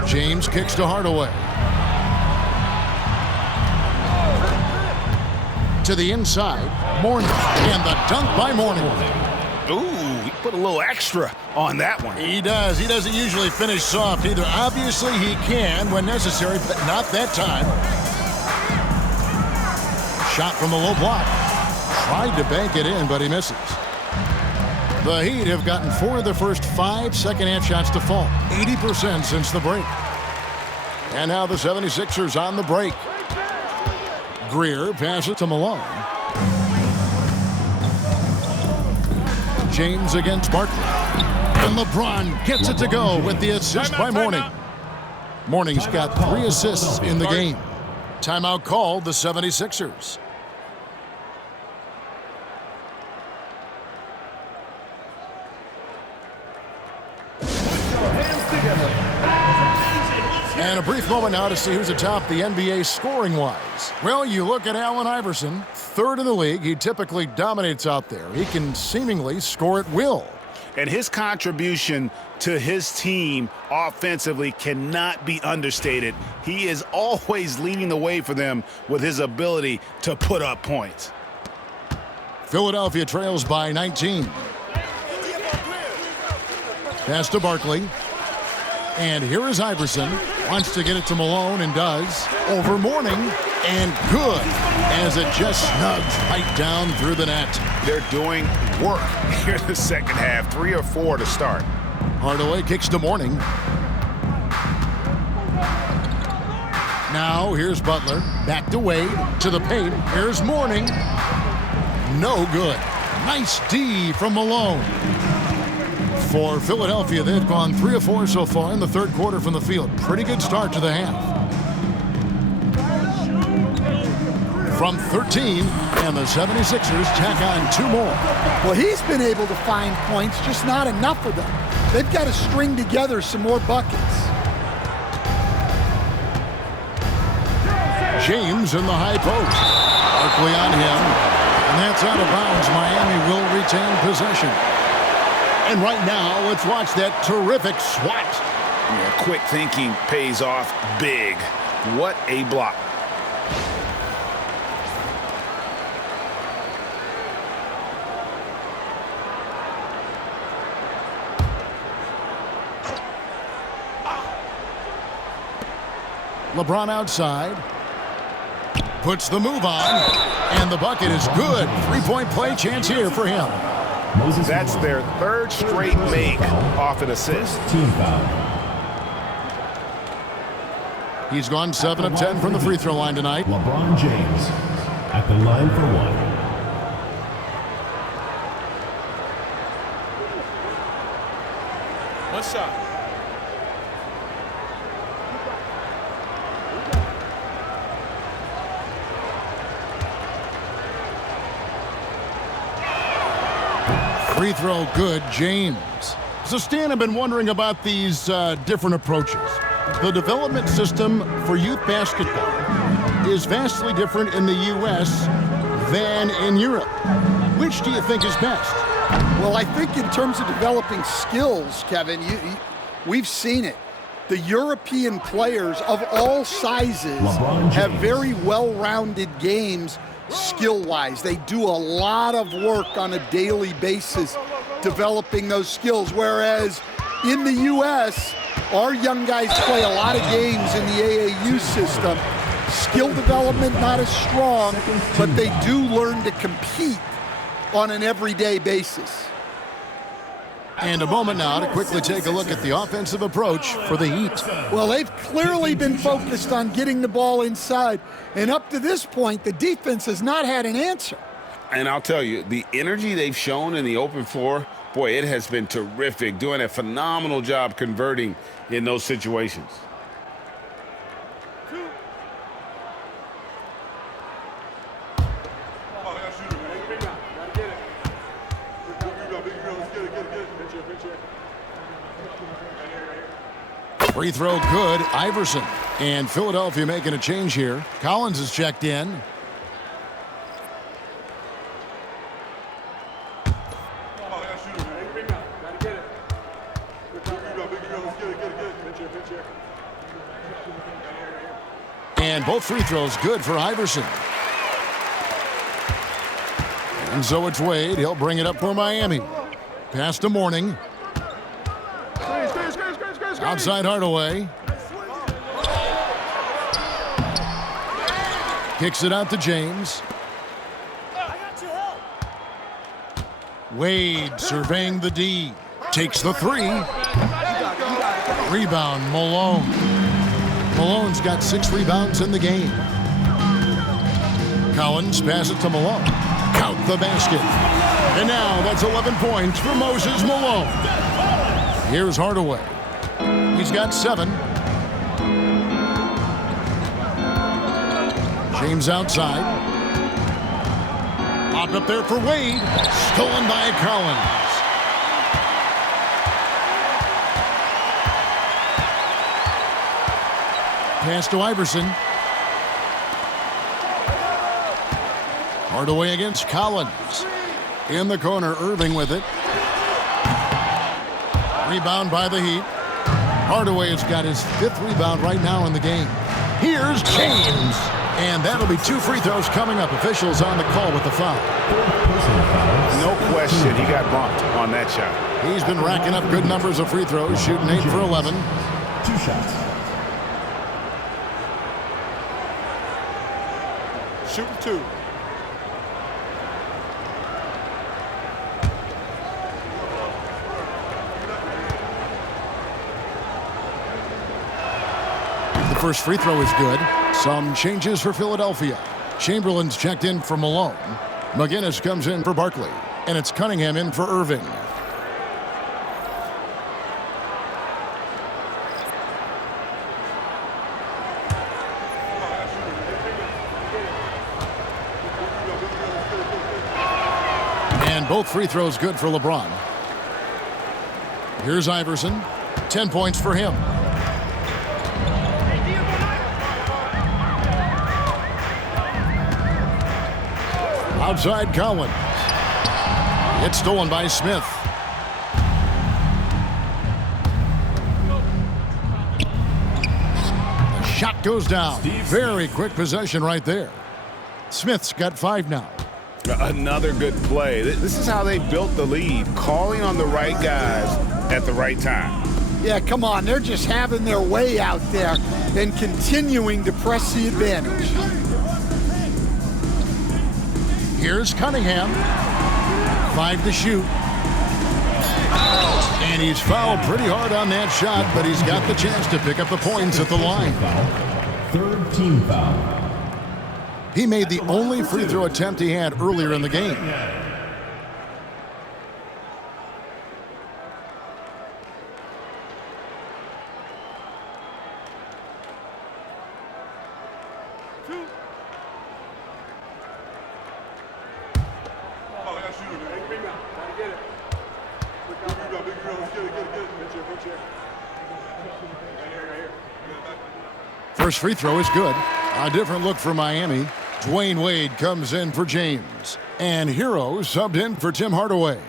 James kicks to Hardaway. To the inside. Mourning. And the dunk by Mourning. Ooh, he put a little extra on that one. He does. He doesn't usually finish soft either. Obviously, he can when necessary, but not that time. Shot from the low block. Tried to bank it in, but he misses. The Heat have gotten 4 of their first 5 second-half shots to fall. 80% since the break. And now the 76ers on the break. Greer passes to Malone. James against Barkley. And LeBron gets it to go with the assist by Mourning. Mourning's got 3 assists in the game. Timeout called the 76ers. And a brief moment now to see who's atop the NBA scoring-wise. Well, you look at Allen Iverson, 3rd in the league. He typically dominates out there. He can seemingly score at will. And his contribution to his team offensively cannot be understated. He is always leading the way for them with his ability to put up points. Philadelphia trails by 19. Pass to Barkley. And here is Iverson. Wants to get it to Malone and does. Over Mourning. And good. As it just snugs right down through the net. They're doing work here in the second half. 3 or 4 to start. Hardaway kicks to Mourning. Now here's Butler. Back to Wade. To the paint. Here's Mourning. No good. Nice D from Malone. For Philadelphia, they've gone 3 of 4 so far in the third quarter from the field. Pretty good start to the half. From 13, and the 76ers tack on 2 more. Well, he's been able to find points, just not enough of them. They've got to string together some more buckets. James in the high post. Barkley on him, and that's out of bounds. Miami will retain possession. And right now, let's watch that terrific swat. Yeah, quick thinking pays off big. What a block. LeBron outside. Puts the move on, and the bucket is good. 3-point play chance here for him. That's their 3rd straight make off an assist. Team foul. He's gone 7 of 10 from the free throw line tonight. LeBron James at the line for 1. One shot. Free throw good, James. So Stan, I've been wondering about these different approaches. The development system for youth basketball is vastly different in the U.S. than in Europe. Which do you think is best? Well, I think in terms of developing skills, Kevin, we've seen it. The European players of all sizes have very well-rounded games skill-wise. They do a lot of work on a daily basis developing those skills, whereas in the U.S., our young guys play a lot of games in the AAU system. Skill development not as strong, but they do learn to compete on an everyday basis. And a moment now to quickly take a look at the offensive approach for the Heat. Well, they've clearly been focused on getting the ball inside, and up to this point, the defense has not had an answer. And I'll tell you, the energy they've shown in the open floor, boy, it has been terrific, doing a phenomenal job converting in those situations. Free throw good, Iverson. And Philadelphia making a change here. Collins is checked in. And both free throws good for Iverson. And so it's Wade. He'll bring it up for Miami. Pass to Mourning. Outside Hardaway. Kicks it out to James. Wade surveying the D. Takes the 3. Rebound, Malone. Malone's got 6 rebounds in the game. Collins passes it to Malone. Count the basket. And now that's 11 points for Moses Malone. Here's Hardaway. He's got 7. James outside. Popped up there for Wade. Stolen by Collins. Pass to Iverson. Hardaway against Collins. In the corner, Irving with it. Rebound by the Heat. Hardaway has got his 5th rebound right now in the game. Here's James. And that'll be 2 free throws coming up. Officials on the call with the foul. No question, he got bumped on that shot. He's been racking up good numbers of free throws, shooting 8 for 11. 2 shots. Shooting 2. The first free throw is good. Some changes for Philadelphia. Chamberlain's checked in for Malone. McGinnis comes in for Barkley. And it's Cunningham in for Irving. And both free throws good for LeBron. Here's Iverson. 10 points for him. Outside Collins. It's stolen by Smith. The shot goes down. Very quick possession right there. Smith's got 5 now. Another good play. This is how they built the lead, calling on the right guys at the right time. Yeah, come on. They're just having their way out there and continuing to press the advantage. Here's Cunningham. 5 to shoot. And he's fouled pretty hard on that shot, but he's got the chance to pick up the points at the line. Third team foul. He made the only free throw attempt he had earlier in the game. First free throw is good. A different look for Miami. Dwayne Wade comes in for James. And Hero subbed in for Tim Hardaway.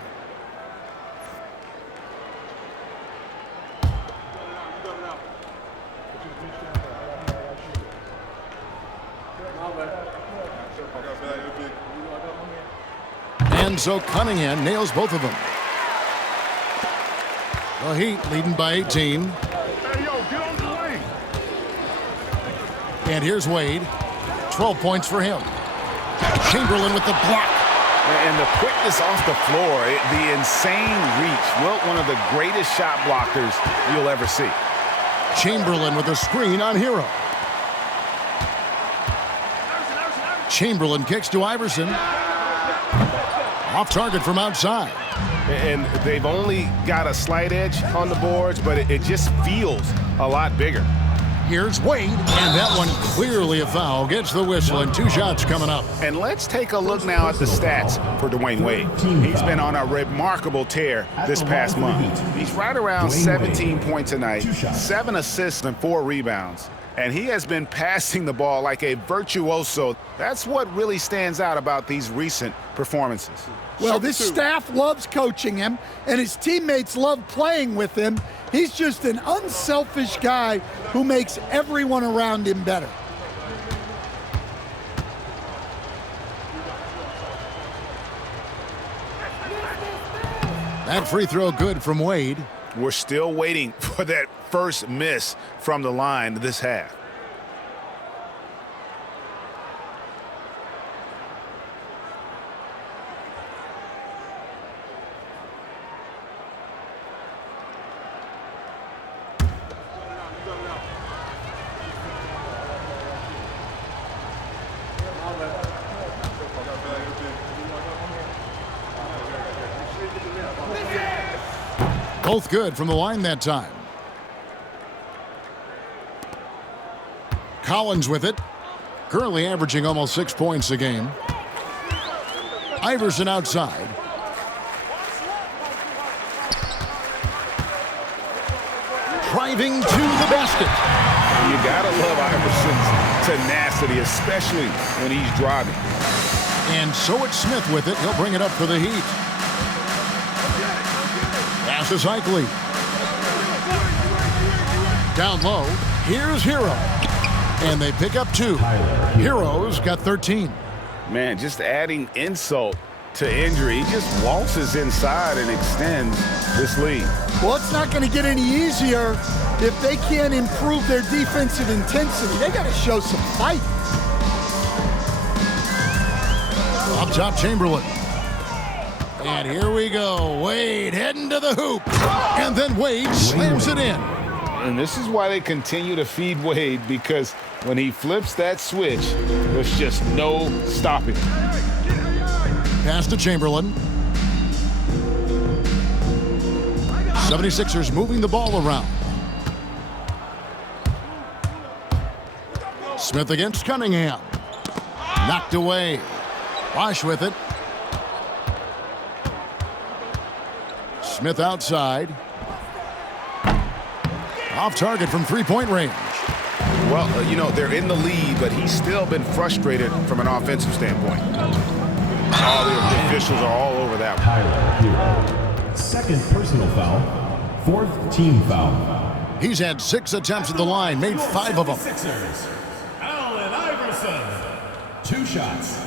And so Cunningham nails both of them. The Heat leading by 18. And here's Wade. 12 points for him. Chamberlain with the block. And the quickness off the floor, the insane reach. Wilt, one of the greatest shot blockers you'll ever see. Chamberlain with a screen on Hero. Chamberlain kicks to Iverson. Off target from outside. And they've only got a slight edge on the boards, but it just feels a lot bigger. Here's Wade, and that one clearly a foul. Gets the whistle, and 2 shots coming up. And let's take a look now at the stats for Dwayne Wade. He's been on a remarkable tear this past month. He's right around 17 points a night, 7 assists and 4 rebounds. And he has been passing the ball like a virtuoso. That's what really stands out about these recent performances. Well, this staff loves coaching him, and his teammates love playing with him. He's just an unselfish guy who makes everyone around him better. That free throw good from Wade. We're still waiting for that first miss from the line this half. Both good from the line that time. Collins with it. Currently averaging almost 6 points a game. Iverson outside. Driving to the basket. You gotta love Iverson's tenacity, especially when he's driving. And so it's Smith with it. He'll bring it up for the Heat. Pass to Cycli. Down low. Here's Hero. And they pick up 2. Hero's got 13. Man, just adding insult to injury. He just waltzes inside and extends this lead. Well, it's not going to get any easier if they can't improve their defensive intensity. They got to show some fight. Up top, Chamberlain. And here we go. Wade heading to the hoop. And then Wade slams it in. And this is why they continue to feed Wade, because when he flips that switch, there's just no stopping. Pass to Chamberlain. 76ers moving the ball around. Smith against Cunningham. Knocked away. Bosh with it. Smith outside. Off target from three-point range. Well, they're in the lead, but he's still been frustrated from an offensive standpoint. All the officials are all over that one. Tyler Hero. Second personal foul. Fourth team foul. He's had 6 attempts at the line, made 5 of them. Sixers. Allen Iverson. 2 shots.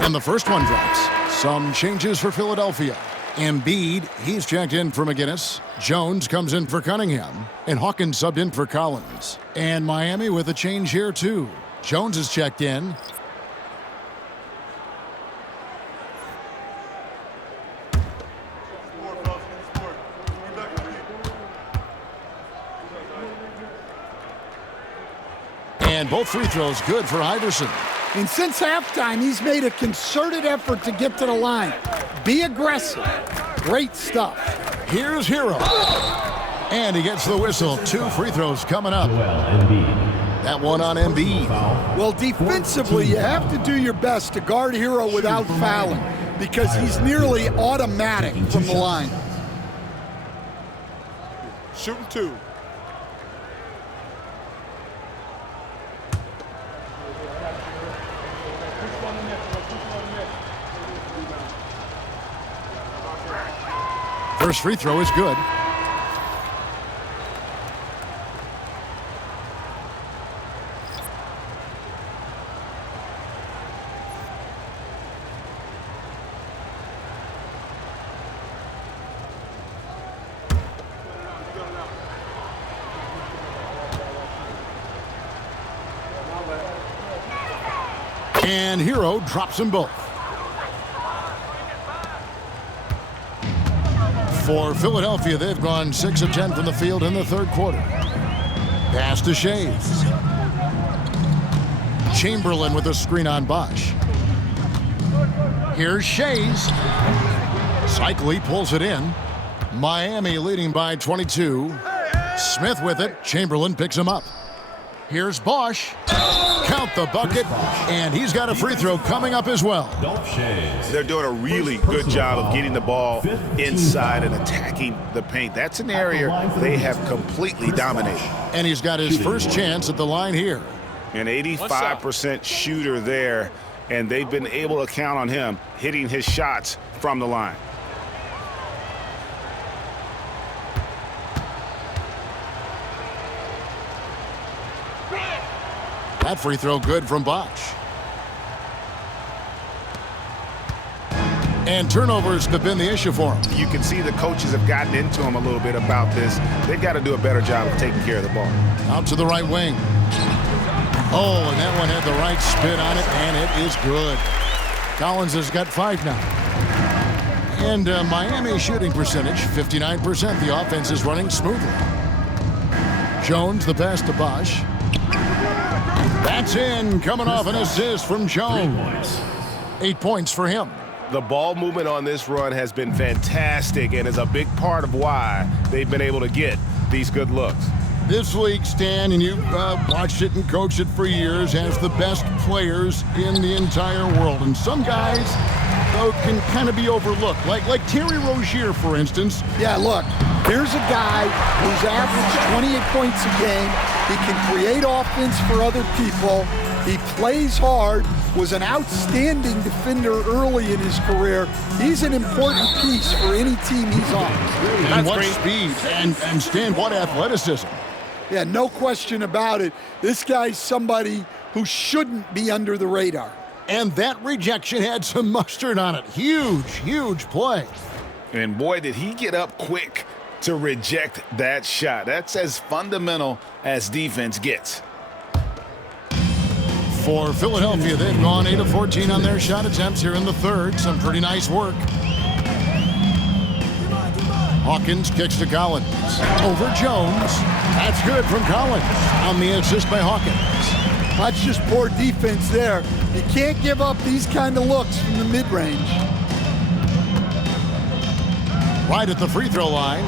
And the first one drops. Some changes for Philadelphia. Embiid, he's checked in for McGinnis. Jones comes in for Cunningham. And Hawkins subbed in for Collins. And Miami with a change here, too. Jones is checked in. And both free throws good for Iverson. And since halftime, he's made a concerted effort to get to the line. Be aggressive. Great stuff. Here's Hero. And he gets the whistle. 2 free throws coming up. That one on Embiid. Well, defensively, you have to do your best to guard Hero without fouling because he's nearly automatic from the line. Shooting 2. First free throw is good. And Hero drops them both. For Philadelphia, they've gone 6 of 10 from the field in the third quarter. Pass to Shays. Chamberlain with a screen on Bosh. Here's Shays. Cycli pulls it in. Miami leading by 22. Smith with it. Chamberlain picks him up. Here's Bosh. Count the bucket, and he's got a free throw coming up as well. They're doing a really good job of getting the ball inside and attacking the paint. That's an area they have completely dominated. And he's got his first chance at the line here. An 85% shooter there, and they've been able to count on him hitting his shots from the line. That free throw good from Bosh. And turnovers have been the issue for him. You can see the coaches have gotten into him a little bit about this. They've got to do a better job of taking care of the ball. Out to the right wing. Oh, and that one had the right spin on it, and it is good. Collins has got 5 now. And Miami shooting percentage, 59%. The offense is running smoothly. Jones, the pass to Bosh. That's in, coming off an assist from Jones. 8 points for him. The ball movement on this run has been fantastic and is a big part of why they've been able to get these good looks. This league, Stan, and you've watched it and coached it for years, has the best players in the entire world. And some guys, though, can kind of be overlooked. Like Terry Rozier, for instance. Yeah, look, here's a guy who's averaged 28 points a game. He can create offense for other people. He plays hard, was an outstanding defender early in his career. He's an important piece for any team he's on. And what speed, and Stan, what athleticism. Yeah, no question about it. This guy's somebody who shouldn't be under the radar. And that rejection had some mustard on it. Huge, huge play. And boy, did he get up quick to reject that shot. That's as fundamental as defense gets. For Philadelphia, they've gone 8 of 14 on their shot attempts here in the third. Some pretty nice work. Hawkins kicks to Collins. Over Jones. That's good from Collins on the assist by Hawkins. That's just poor defense there. You can't give up these kind of looks from the mid-range. Right at the free throw line,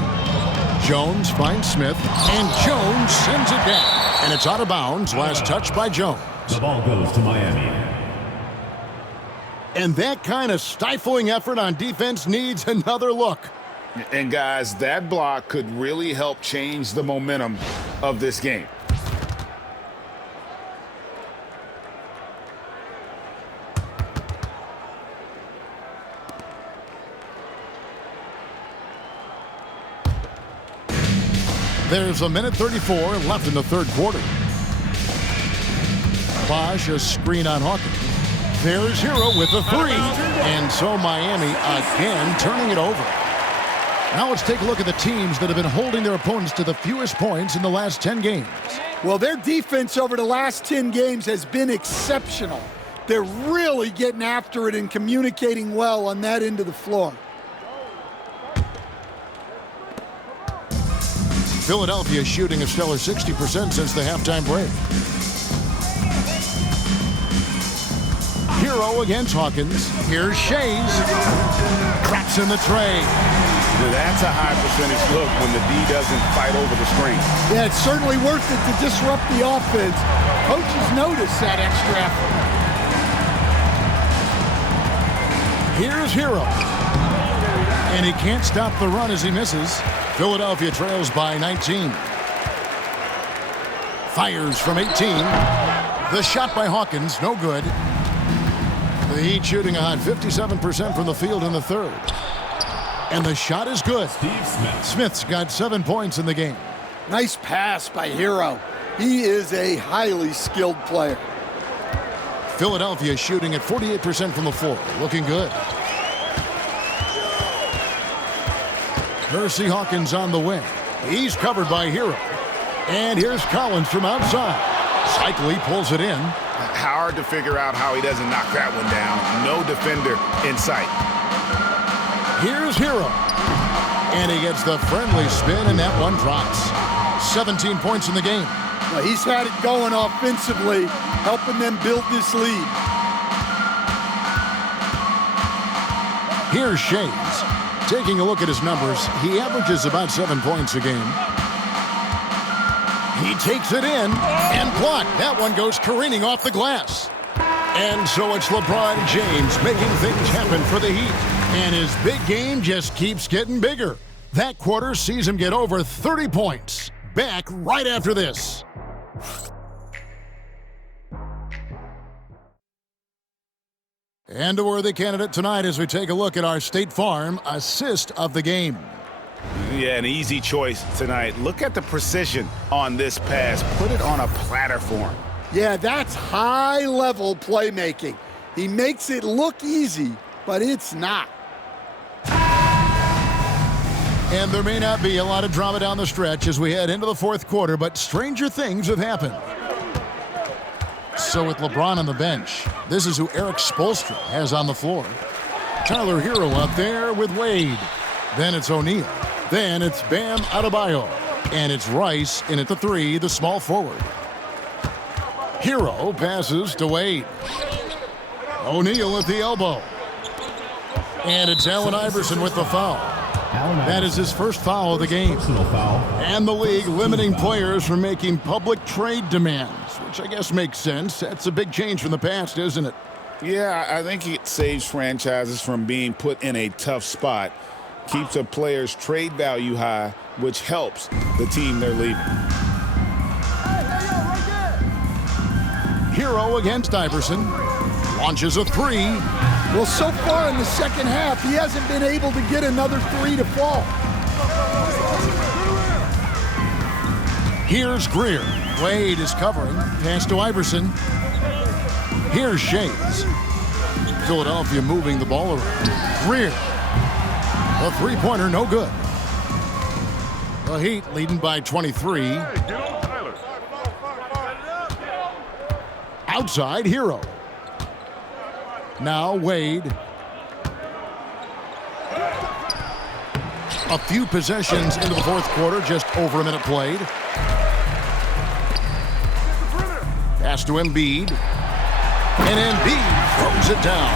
Jones finds Smith, and Jones sends it down. And it's out of bounds. Last touch by Jones. The ball goes to Miami. And that kind of stifling effort on defense needs another look. And guys, that block could really help change the momentum of this game. There's 1:34 left in the third quarter. Bosch, a screen on Hawkins. There's Hero with the three. And so Miami again turning it over. Now let's take a look at the teams that have been holding their opponents to the fewest points in the last 10 games. Well, their defense over the last 10 games has been exceptional. They're really getting after it and communicating well on that end of the floor. Philadelphia shooting a stellar 60% since the halftime break. Hero against Hawkins. Here's Shays. Traps in the tray. That's a high percentage look when the D doesn't fight over the screen. Yeah, it's certainly worth it to disrupt the offense. Coaches notice that extra effort. Here's Hero. And he can't stop the run as he misses. Philadelphia trails by 19. Fires from 18. The shot by Hawkins, no good. The Heat shooting a hot 57% from the field in the third. And the shot is good. Smith's got 7 points in the game. Nice pass by Hero. He is a highly skilled player. Philadelphia shooting at 48% from the floor. Looking good. Hersey Hawkins on the wing. He's covered by Hero. And here's Collins from outside. Cycli pulls it in. Hard to figure out how he doesn't knock that one down. No defender in sight. Here's Hero. And he gets the friendly spin, and that one drops. 17 points in the game. Well, he's had it going offensively, helping them build this lead. Here's Shays. Taking a look at his numbers, he averages about 7 points a game. He takes it in and blocked. That one goes careening off the glass. And so it's LeBron James making things happen for the Heat. And his big game just keeps getting bigger. That quarter sees him get over 30 points. Back right after this. And a worthy candidate tonight as we take a look at our State Farm assist of the game. Yeah, an easy choice tonight. Look at the precision on this pass. Put it on a platter for him. Yeah, that's high-level playmaking. He makes it look easy, but it's not. And there may not be a lot of drama down the stretch as we head into the fourth quarter, but stranger things have happened. So with LeBron on the bench, this is who Eric Spoelstra has on the floor. Tyler Hero up there with Wade. Then it's O'Neal. Then it's Bam Adebayo. And it's Rice in at the three, the small forward. Hero passes to Wade. O'Neal at the elbow. And it's Allen Iverson with the foul. That is his first foul of the game. And the league limiting players from making public trade demands, which I guess makes sense. That's a big change from the past, isn't it? Yeah, I think it saves franchises from being put in a tough spot. Keeps a player's trade value high, which helps the team they're leaving. Hero against Iverson. Launches a three. Well, so far in the second half, he hasn't been able to get another three to fall. Here's Greer. Wade is covering. Pass to Iverson. Here's Shays. Philadelphia moving the ball around. Greer. A three-pointer, no good. The Heat leading by 23. Outside, Hero. Now Wade. A few possessions into the fourth quarter, just over a minute played. Pass to Embiid. And Embiid throws it down.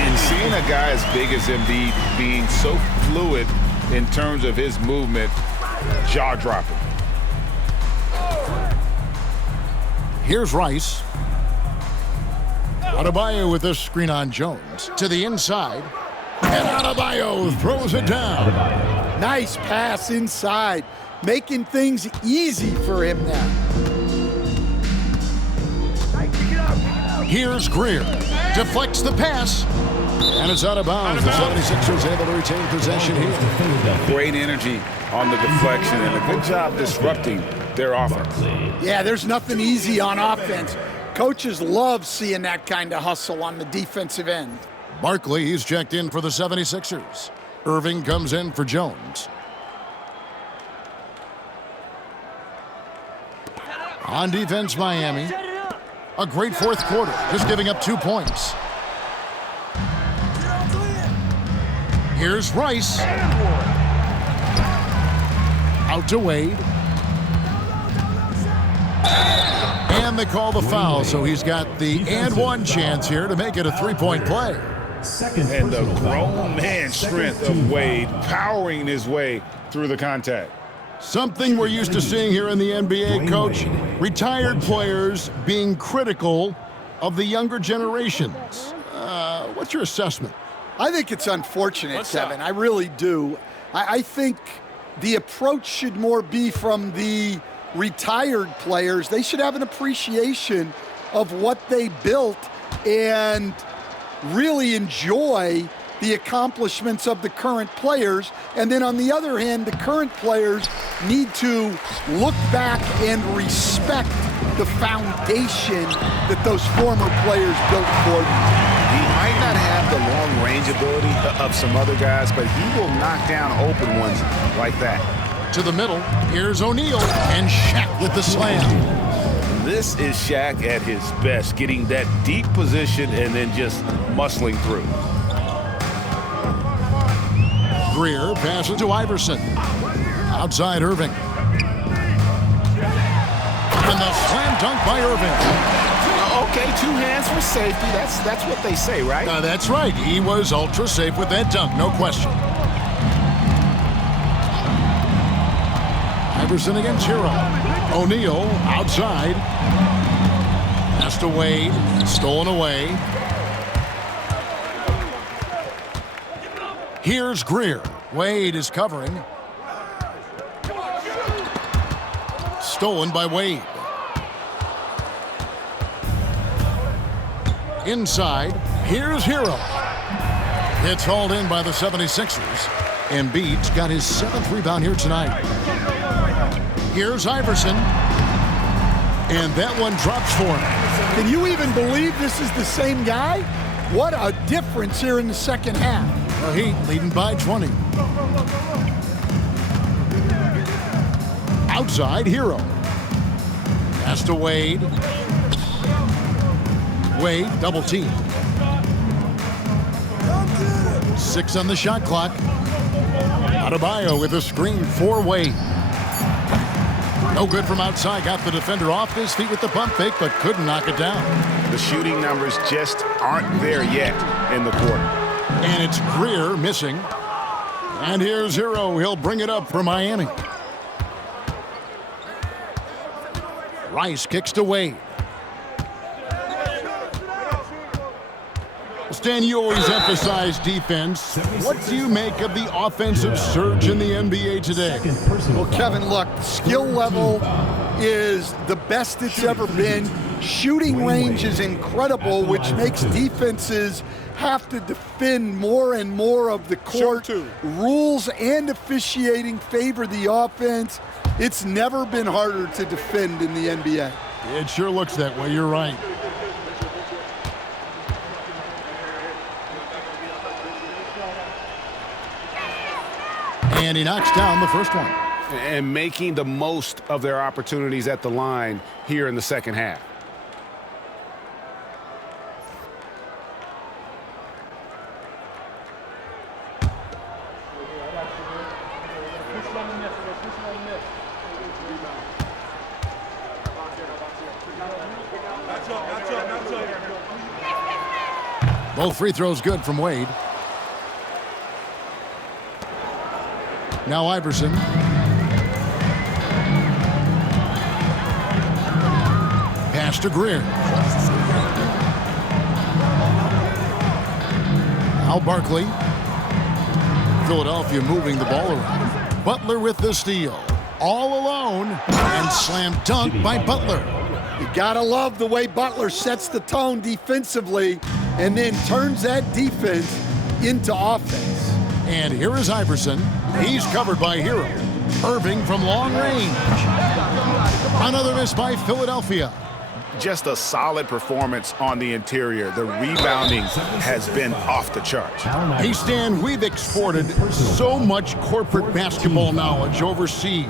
And seeing a guy as big as Embiid being so fluid in terms of his movement, jaw-dropping. Here's Rice. Adebayo with this screen on Jones. To the inside. And Adebayo throws it down. Nice pass inside, making things easy for him now. Here's Greer. Deflects the pass. And it's out of bounds. The 76ers able to retain possession here. Great energy on the deflection and a good job disrupting their offense. Yeah, there's nothing easy on offense. Coaches love seeing that kind of hustle on the defensive end. Barkley, he's checked in for the 76ers. Irving comes in for Jones. On defense, Miami. A great fourth quarter, just giving up 2 points. Here's Rice. Out to Wade. And they call the foul, so he's got the and one chance here to make it a three-point play. And the grown man strength of Wade powering his way through the contact. Something we're used to seeing here in the NBA, Coach. Retired players being critical of the younger generations. What's your assessment? I think it's unfortunate, Kevin. I really do. I think the approach should more be from the retired players. They should have an appreciation of what they built and really enjoy the accomplishments of the current players. And then on the other hand, the current players need to look back and respect the foundation that those former players built for them. He might not have the long-range ability of some other guys, but he will knock down open ones like that. To the middle, here's O'Neal, and Shaq with the slam. This is Shaq at his best, getting that deep position and then just muscling through. Greer passes to Iverson. Outside Irving. And the slam dunk by Irving. Okay, 2 hands for safety. That's what they say, right? That's right. He was ultra safe with that dunk, no question. Iverson against Hero. O'Neal outside. Pass to Wade. Stolen away. Here's Greer. Wade is covering. Stolen by Wade. Inside, here's Hero. It's hauled in by the 76ers. Embiid's got his 7th rebound here tonight. Here's Iverson. And that one drops for him. Can you even believe this is the same guy? What a difference here in the second half. The Heat leading by 20. Outside, Hero. Pass to Wade. Wade, double team. 6 on the shot clock. Adebayo with a screen for Wade. No good from outside. Got the defender off his feet with the pump fake, but couldn't knock it down. The shooting numbers just aren't there yet in the quarter. And it's Greer missing. And here's Hero. He'll bring it up for Miami. Rice kicks to Wade. Stan, you always emphasize defense. What do you make of the offensive surge in the NBA today? Well, Kevin, look, skill level is the best it's ever been. Shooting range is incredible, which makes defenses have to defend more and more of the court. Rules and officiating favor the offense. It's never been harder to defend in the NBA. It sure looks that way. You're right. And he knocks down the first one. And making the most of their opportunities at the line here in the second half. Both free throws good from Wade. Now Iverson. Pass to Greer. Now Barkley. Philadelphia moving the ball around. Butler with the steal. All alone. And slam dunk by Butler. You gotta love the way Butler sets the tone defensively and then turns that defense into offense. And here is Iverson. He's covered by Hero. Irving from long range. Another miss by Philadelphia. Just a solid performance on the interior. The rebounding has been off the charts. Hey, Stan, we've exported so much corporate basketball knowledge overseas.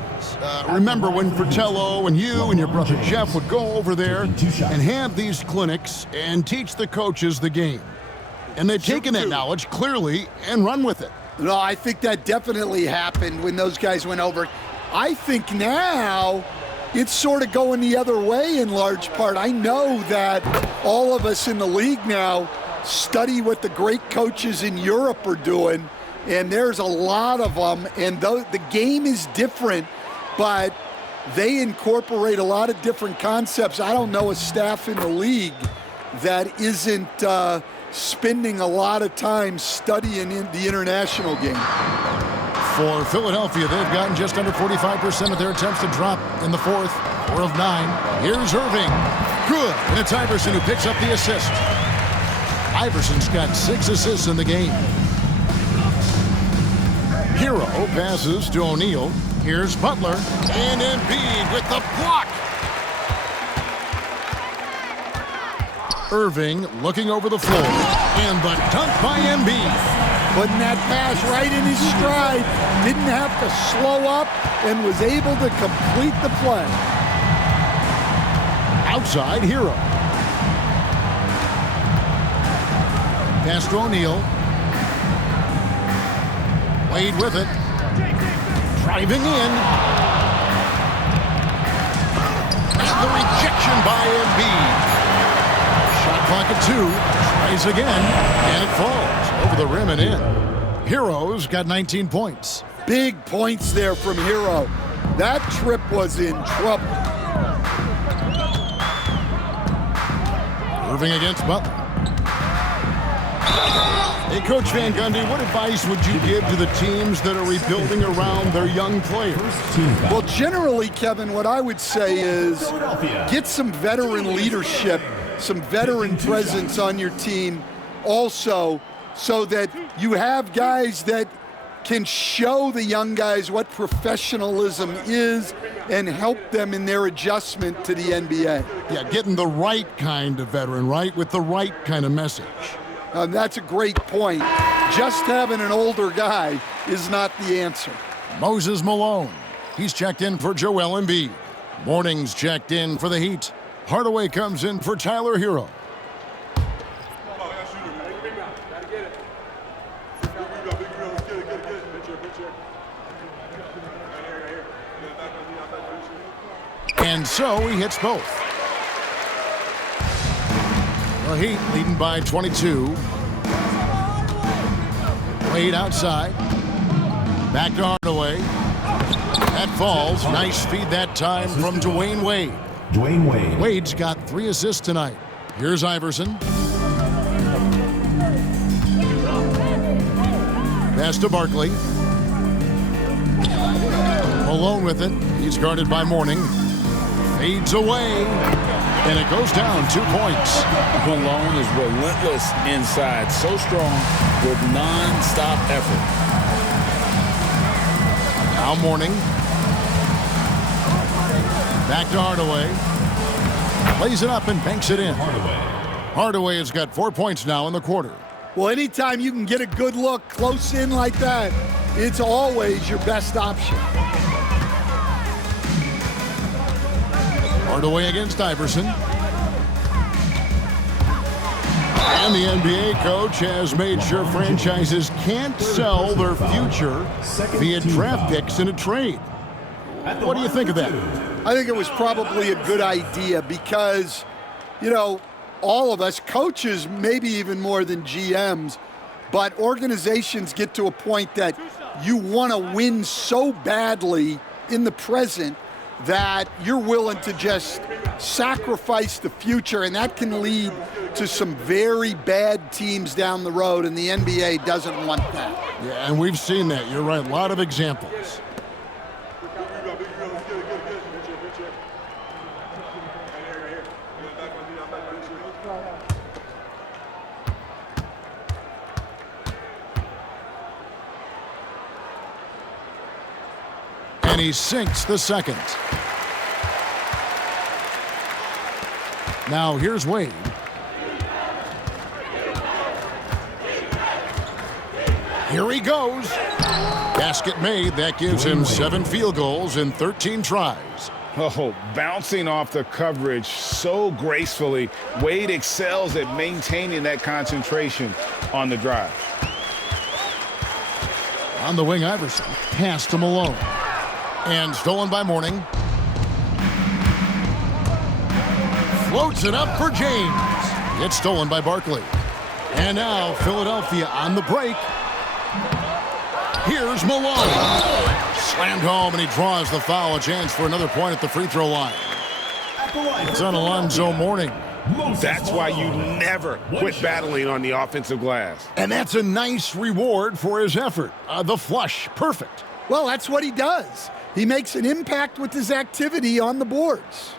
Remember when Fratello and you and your brother Jeff would go over there and have these clinics and teach the coaches the game. And they've taken that knowledge clearly and run with it. No, I think that definitely happened when those guys went over. I think now it's sort of going the other way in large part. I know that all of us in the league now study what the great coaches in Europe are doing, and there's a lot of them, and the game is different, but they incorporate a lot of different concepts. I don't know a staff in the league that isn't spending a lot of time studying in the international game. For Philadelphia, they've gotten just under 45% of their attempts to drop in the fourth. 4 of 9. Here's Irving. Good. And it's Iverson who picks up the assist. Iverson's got 6 assists in the game. Hero passes to O'Neal. Here's Butler. And Embiid with the block. Irving looking over the floor. And the dunk by Embiid. Putting that pass right in his stride. Didn't have to slow up and was able to complete the play. Outside, Hero. Pass to O'Neal. Wade with it. Driving in. And the rejection by Embiid. Shot clock at 2. Tries again. And it falls over the rim and in. Hero's got 19 points. Big points there from Hero. That trip was in trouble. Irving against Butler. Hey, Coach Van Gundy, what advice would you give to the teams that are rebuilding around their young players? Well, generally, Kevin, what I would say is get some veteran leadership, some veteran presence on your team also, so that you have guys that can show the young guys what professionalism is and help them in their adjustment to the NBA. Yeah, getting the right kind of veteran, right, with the right kind of message. That's a great point. Just having an older guy is not the answer. Moses Malone. He's checked in for Joel Embiid. Morning's checked in for the Heat. Hardaway comes in for Tyler Hero. And so he hits both. The Heat leading by 22. Wade outside. Back to Hardaway. That falls. Nice feed that time from Dwayne Wade. Dwayne Wade. Wade's got 3 assists tonight. Here's Iverson. Pass to Barkley. Malone with it. He's guarded by Mourning. Fades away. And it goes down 2 points. Malone is relentless inside. So strong with non-stop effort. Now Mourning. Back to Hardaway. Plays it up and banks it in. Hardaway has got 4 points now in the quarter. Well, anytime you can get a good look close in like that, it's always your best option. Hardaway against Iverson. And the NBA coach has made sure franchises can't sell their future via draft picks in a trade. What do you think of that? I think it was probably a good idea because, you know, all of us, coaches, maybe even more than GMs, but organizations get to a point that you want to win so badly in the present that you're willing to just sacrifice the future, and that can lead to some very bad teams down the road, and the NBA doesn't want that. Yeah, and we've seen that. You're right. A lot of examples. And he sinks the second. Now here's Wade. Here he goes. Basket made. That gives him 7 field goals in 13 tries. Oh, bouncing off the coverage so gracefully. Wade excels at maintaining that concentration on the drive. On the wing, Iverson. Pass to Malone. And stolen by Mourning. Floats it up for James. It's stolen by Barkley. And now Philadelphia on the break. Here's Malone. Slammed home, and he draws the foul. A chance for another point at the free throw line. It's on Alonzo Mourning. That's why you never quit battling on the offensive glass. And that's a nice reward for his effort. The flush, perfect. Well, that's what he does. He makes an impact with his activity on the boards.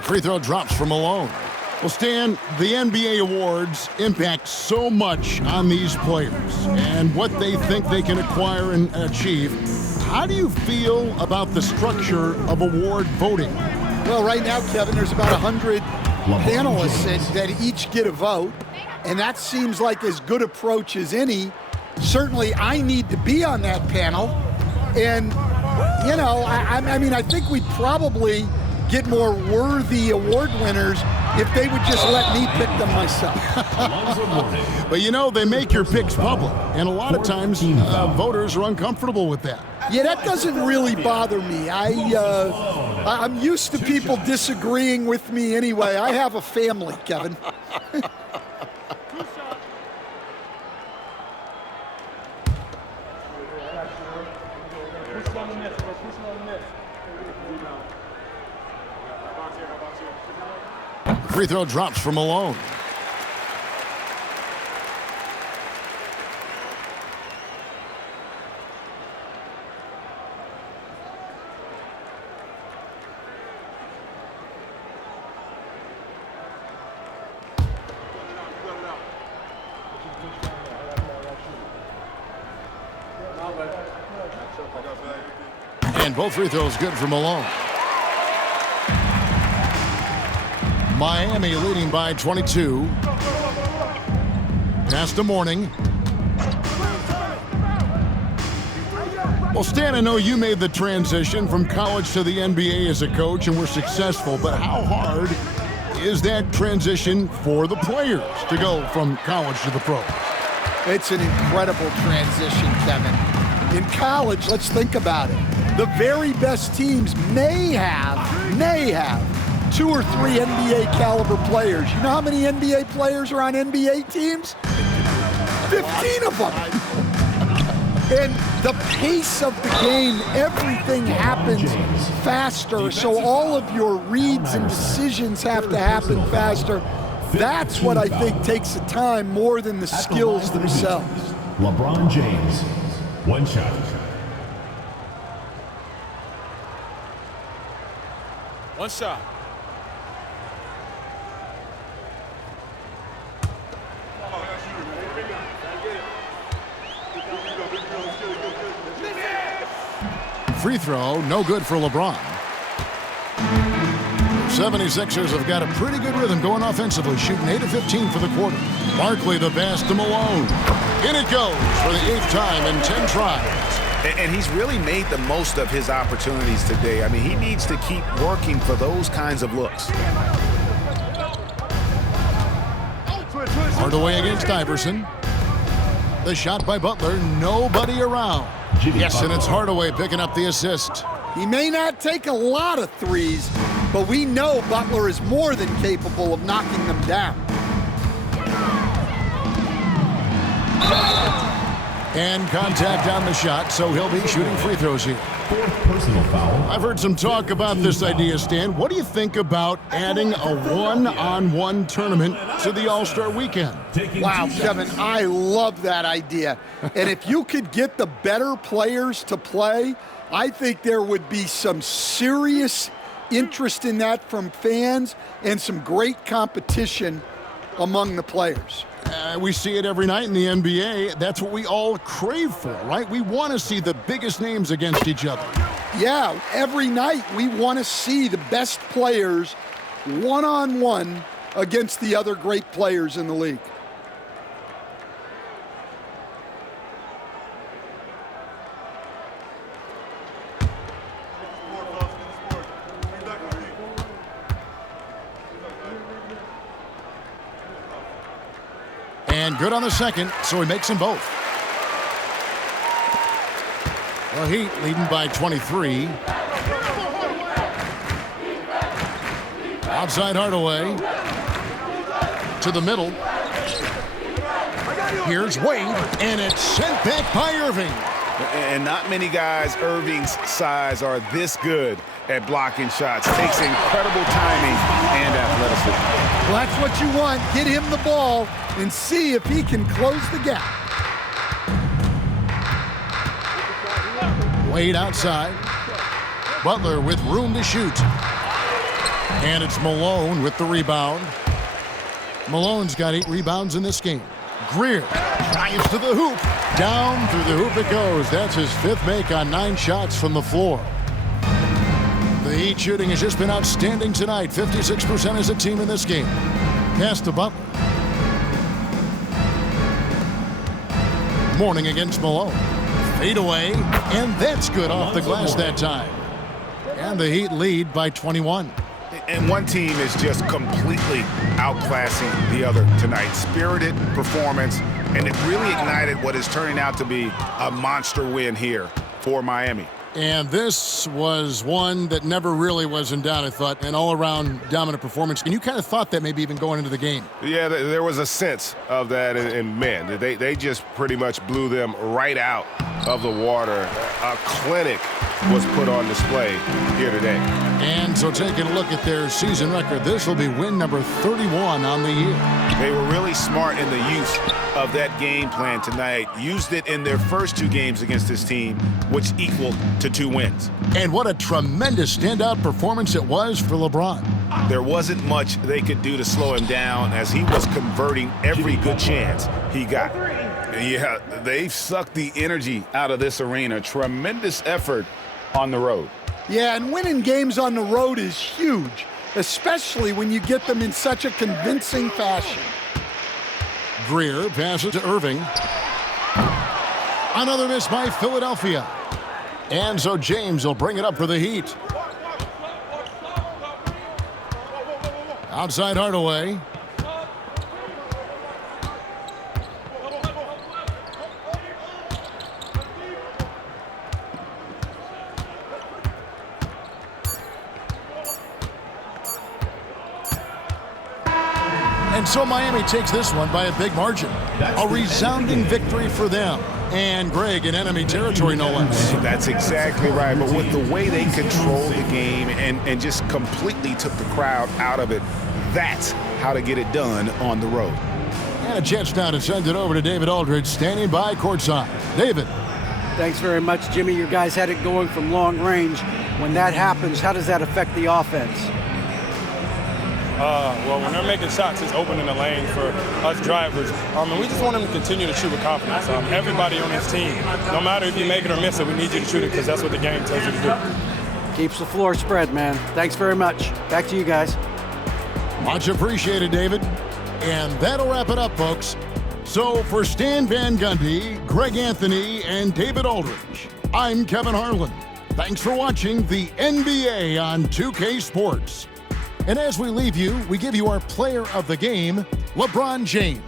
Free throw drops for Malone. Well, Stan, the NBA awards impact so much on these players and what they think they can acquire and achieve. How do you feel about the structure of award voting? Well, right now, Kevin, there's about 100 panelists that each get a vote, and that seems like as good approach as any. Certainly, I need to be on that panel, and, you know, I mean, I think we'd probably get more worthy award winners if they would just let me pick them myself. But, you know, they make your picks public, and a lot of times voters are uncomfortable with that. Yeah, that doesn't really bother me. I'm used to people disagreeing with me anyway. I have a family, Kevin. Free throw drops for Malone. And both free throws good for Malone. Miami leading by 22. Pass to Mourning. Well, Stan, I know you made the transition from college to the NBA as a coach and were successful, but how hard is that transition for the players to go from college to the pros? It's an incredible transition, Kevin. In college, let's think about it. The very best teams may have 2 or 3 NBA caliber players. You know how many NBA players are on NBA teams? 15 of them. And the pace of the game, everything happens faster, so all of your reads and decisions have to happen faster. That's what I think takes the time more than the skills themselves. LeBron James, one shot. One shot. Free throw, no good for LeBron. 76ers have got a pretty good rhythm going offensively, shooting 8 of 15 for the quarter. Barkley the pass to Malone. In it goes for the 8th time in 10 tries. And he's really made the most of his opportunities today. I mean, he needs to keep working for those kinds of looks. Hardaway against Iverson. The shot by Butler, nobody around. Yes, and it's Hardaway picking up the assist. He may not take a lot of threes, but we know Butler is more than capable of knocking them down. And contact on the shot, so he'll be shooting free throws here. 4th personal foul. I've heard some talk about this idea, Stan. What do you think about adding a one-on-one tournament to the All-Star weekend? Wow, Kevin, I love that idea. And if you could get the better players to play, I think there would be some serious interest in that from fans and some great competition among the players. We see it every night in the NBA. That's what we all crave for, right? We want to see the biggest names against each other. Yeah, every night we want to see the best players one-on-one against the other great players in the league. And good on the second, so he makes them both. The Heat leading by 23. Outside Hardaway. To the middle. Here's Wade, and it's sent back by Irving. And not many guys Irving's size are this good at blocking shots. Takes incredible timing and athleticism. Well, that's what you want. Get him the ball and see if he can close the gap. Wade outside. Butler with room to shoot. And it's Malone with the rebound. Malone's got 8 rebounds in this game. Greer drives to the hoop. Down through the hoop it goes. That's his 5th make on 9 shots from the floor. The Heat shooting has just been outstanding tonight. 56% as a team in this game. Pass to Butler. Morning against Malone. Fade away, and that's good off the glass that time. And the Heat lead by 21. And one team is just completely outclassing the other tonight. Spirited performance, and it really ignited what is turning out to be a monster win here for Miami. And this was one that never really was in doubt, I thought, an all-around dominant performance. And you kind of thought that maybe even going into the game. Yeah, there was a sense of that, and man, they just pretty much blew them right out of the water. A clinic was put on display here today. And so taking a look at their season record, this will be win number 31 on the year. They were really smart in the use of that game plan tonight. Used it in their first 2 games against this team, which equaled to 2 wins. And what a tremendous standout performance it was for LeBron. There wasn't much they could do to slow him down as he was converting every good chance he got. Yeah, they've sucked the energy out of this arena. Tremendous effort on the road. Yeah, and winning games on the road is huge, especially when you get them in such a convincing fashion. Greer passes to Irving. Another miss by Philadelphia. And so James will bring it up for the Heat. Outside Hardaway. And so Miami takes this one by a big margin. A resounding victory for them. And Greg in enemy territory, no less. That's exactly right. But with the way they controlled the game and just completely took the crowd out of it, that's how to get it done on the road. And a chance now to send it over to David Aldridge, standing by courtside. David. Thanks very much, Jimmy. You guys had it going from long range. When that happens, how does that affect the offense? Well, when they're making shots, it's opening the lane for us drivers. And we just want them to continue to shoot with confidence. Everybody on this team, no matter if you make it or miss it, we need you to shoot it because that's what the game tells you to do. Keeps the floor spread, man. Thanks very much. Back to you guys. Much appreciated, David. And that'll wrap it up, folks. So for Stan Van Gundy, Greg Anthony, and David Aldridge, I'm Kevin Harlan. Thanks for watching the NBA on 2K Sports. And as we leave you, we give you our player of the game, LeBron James.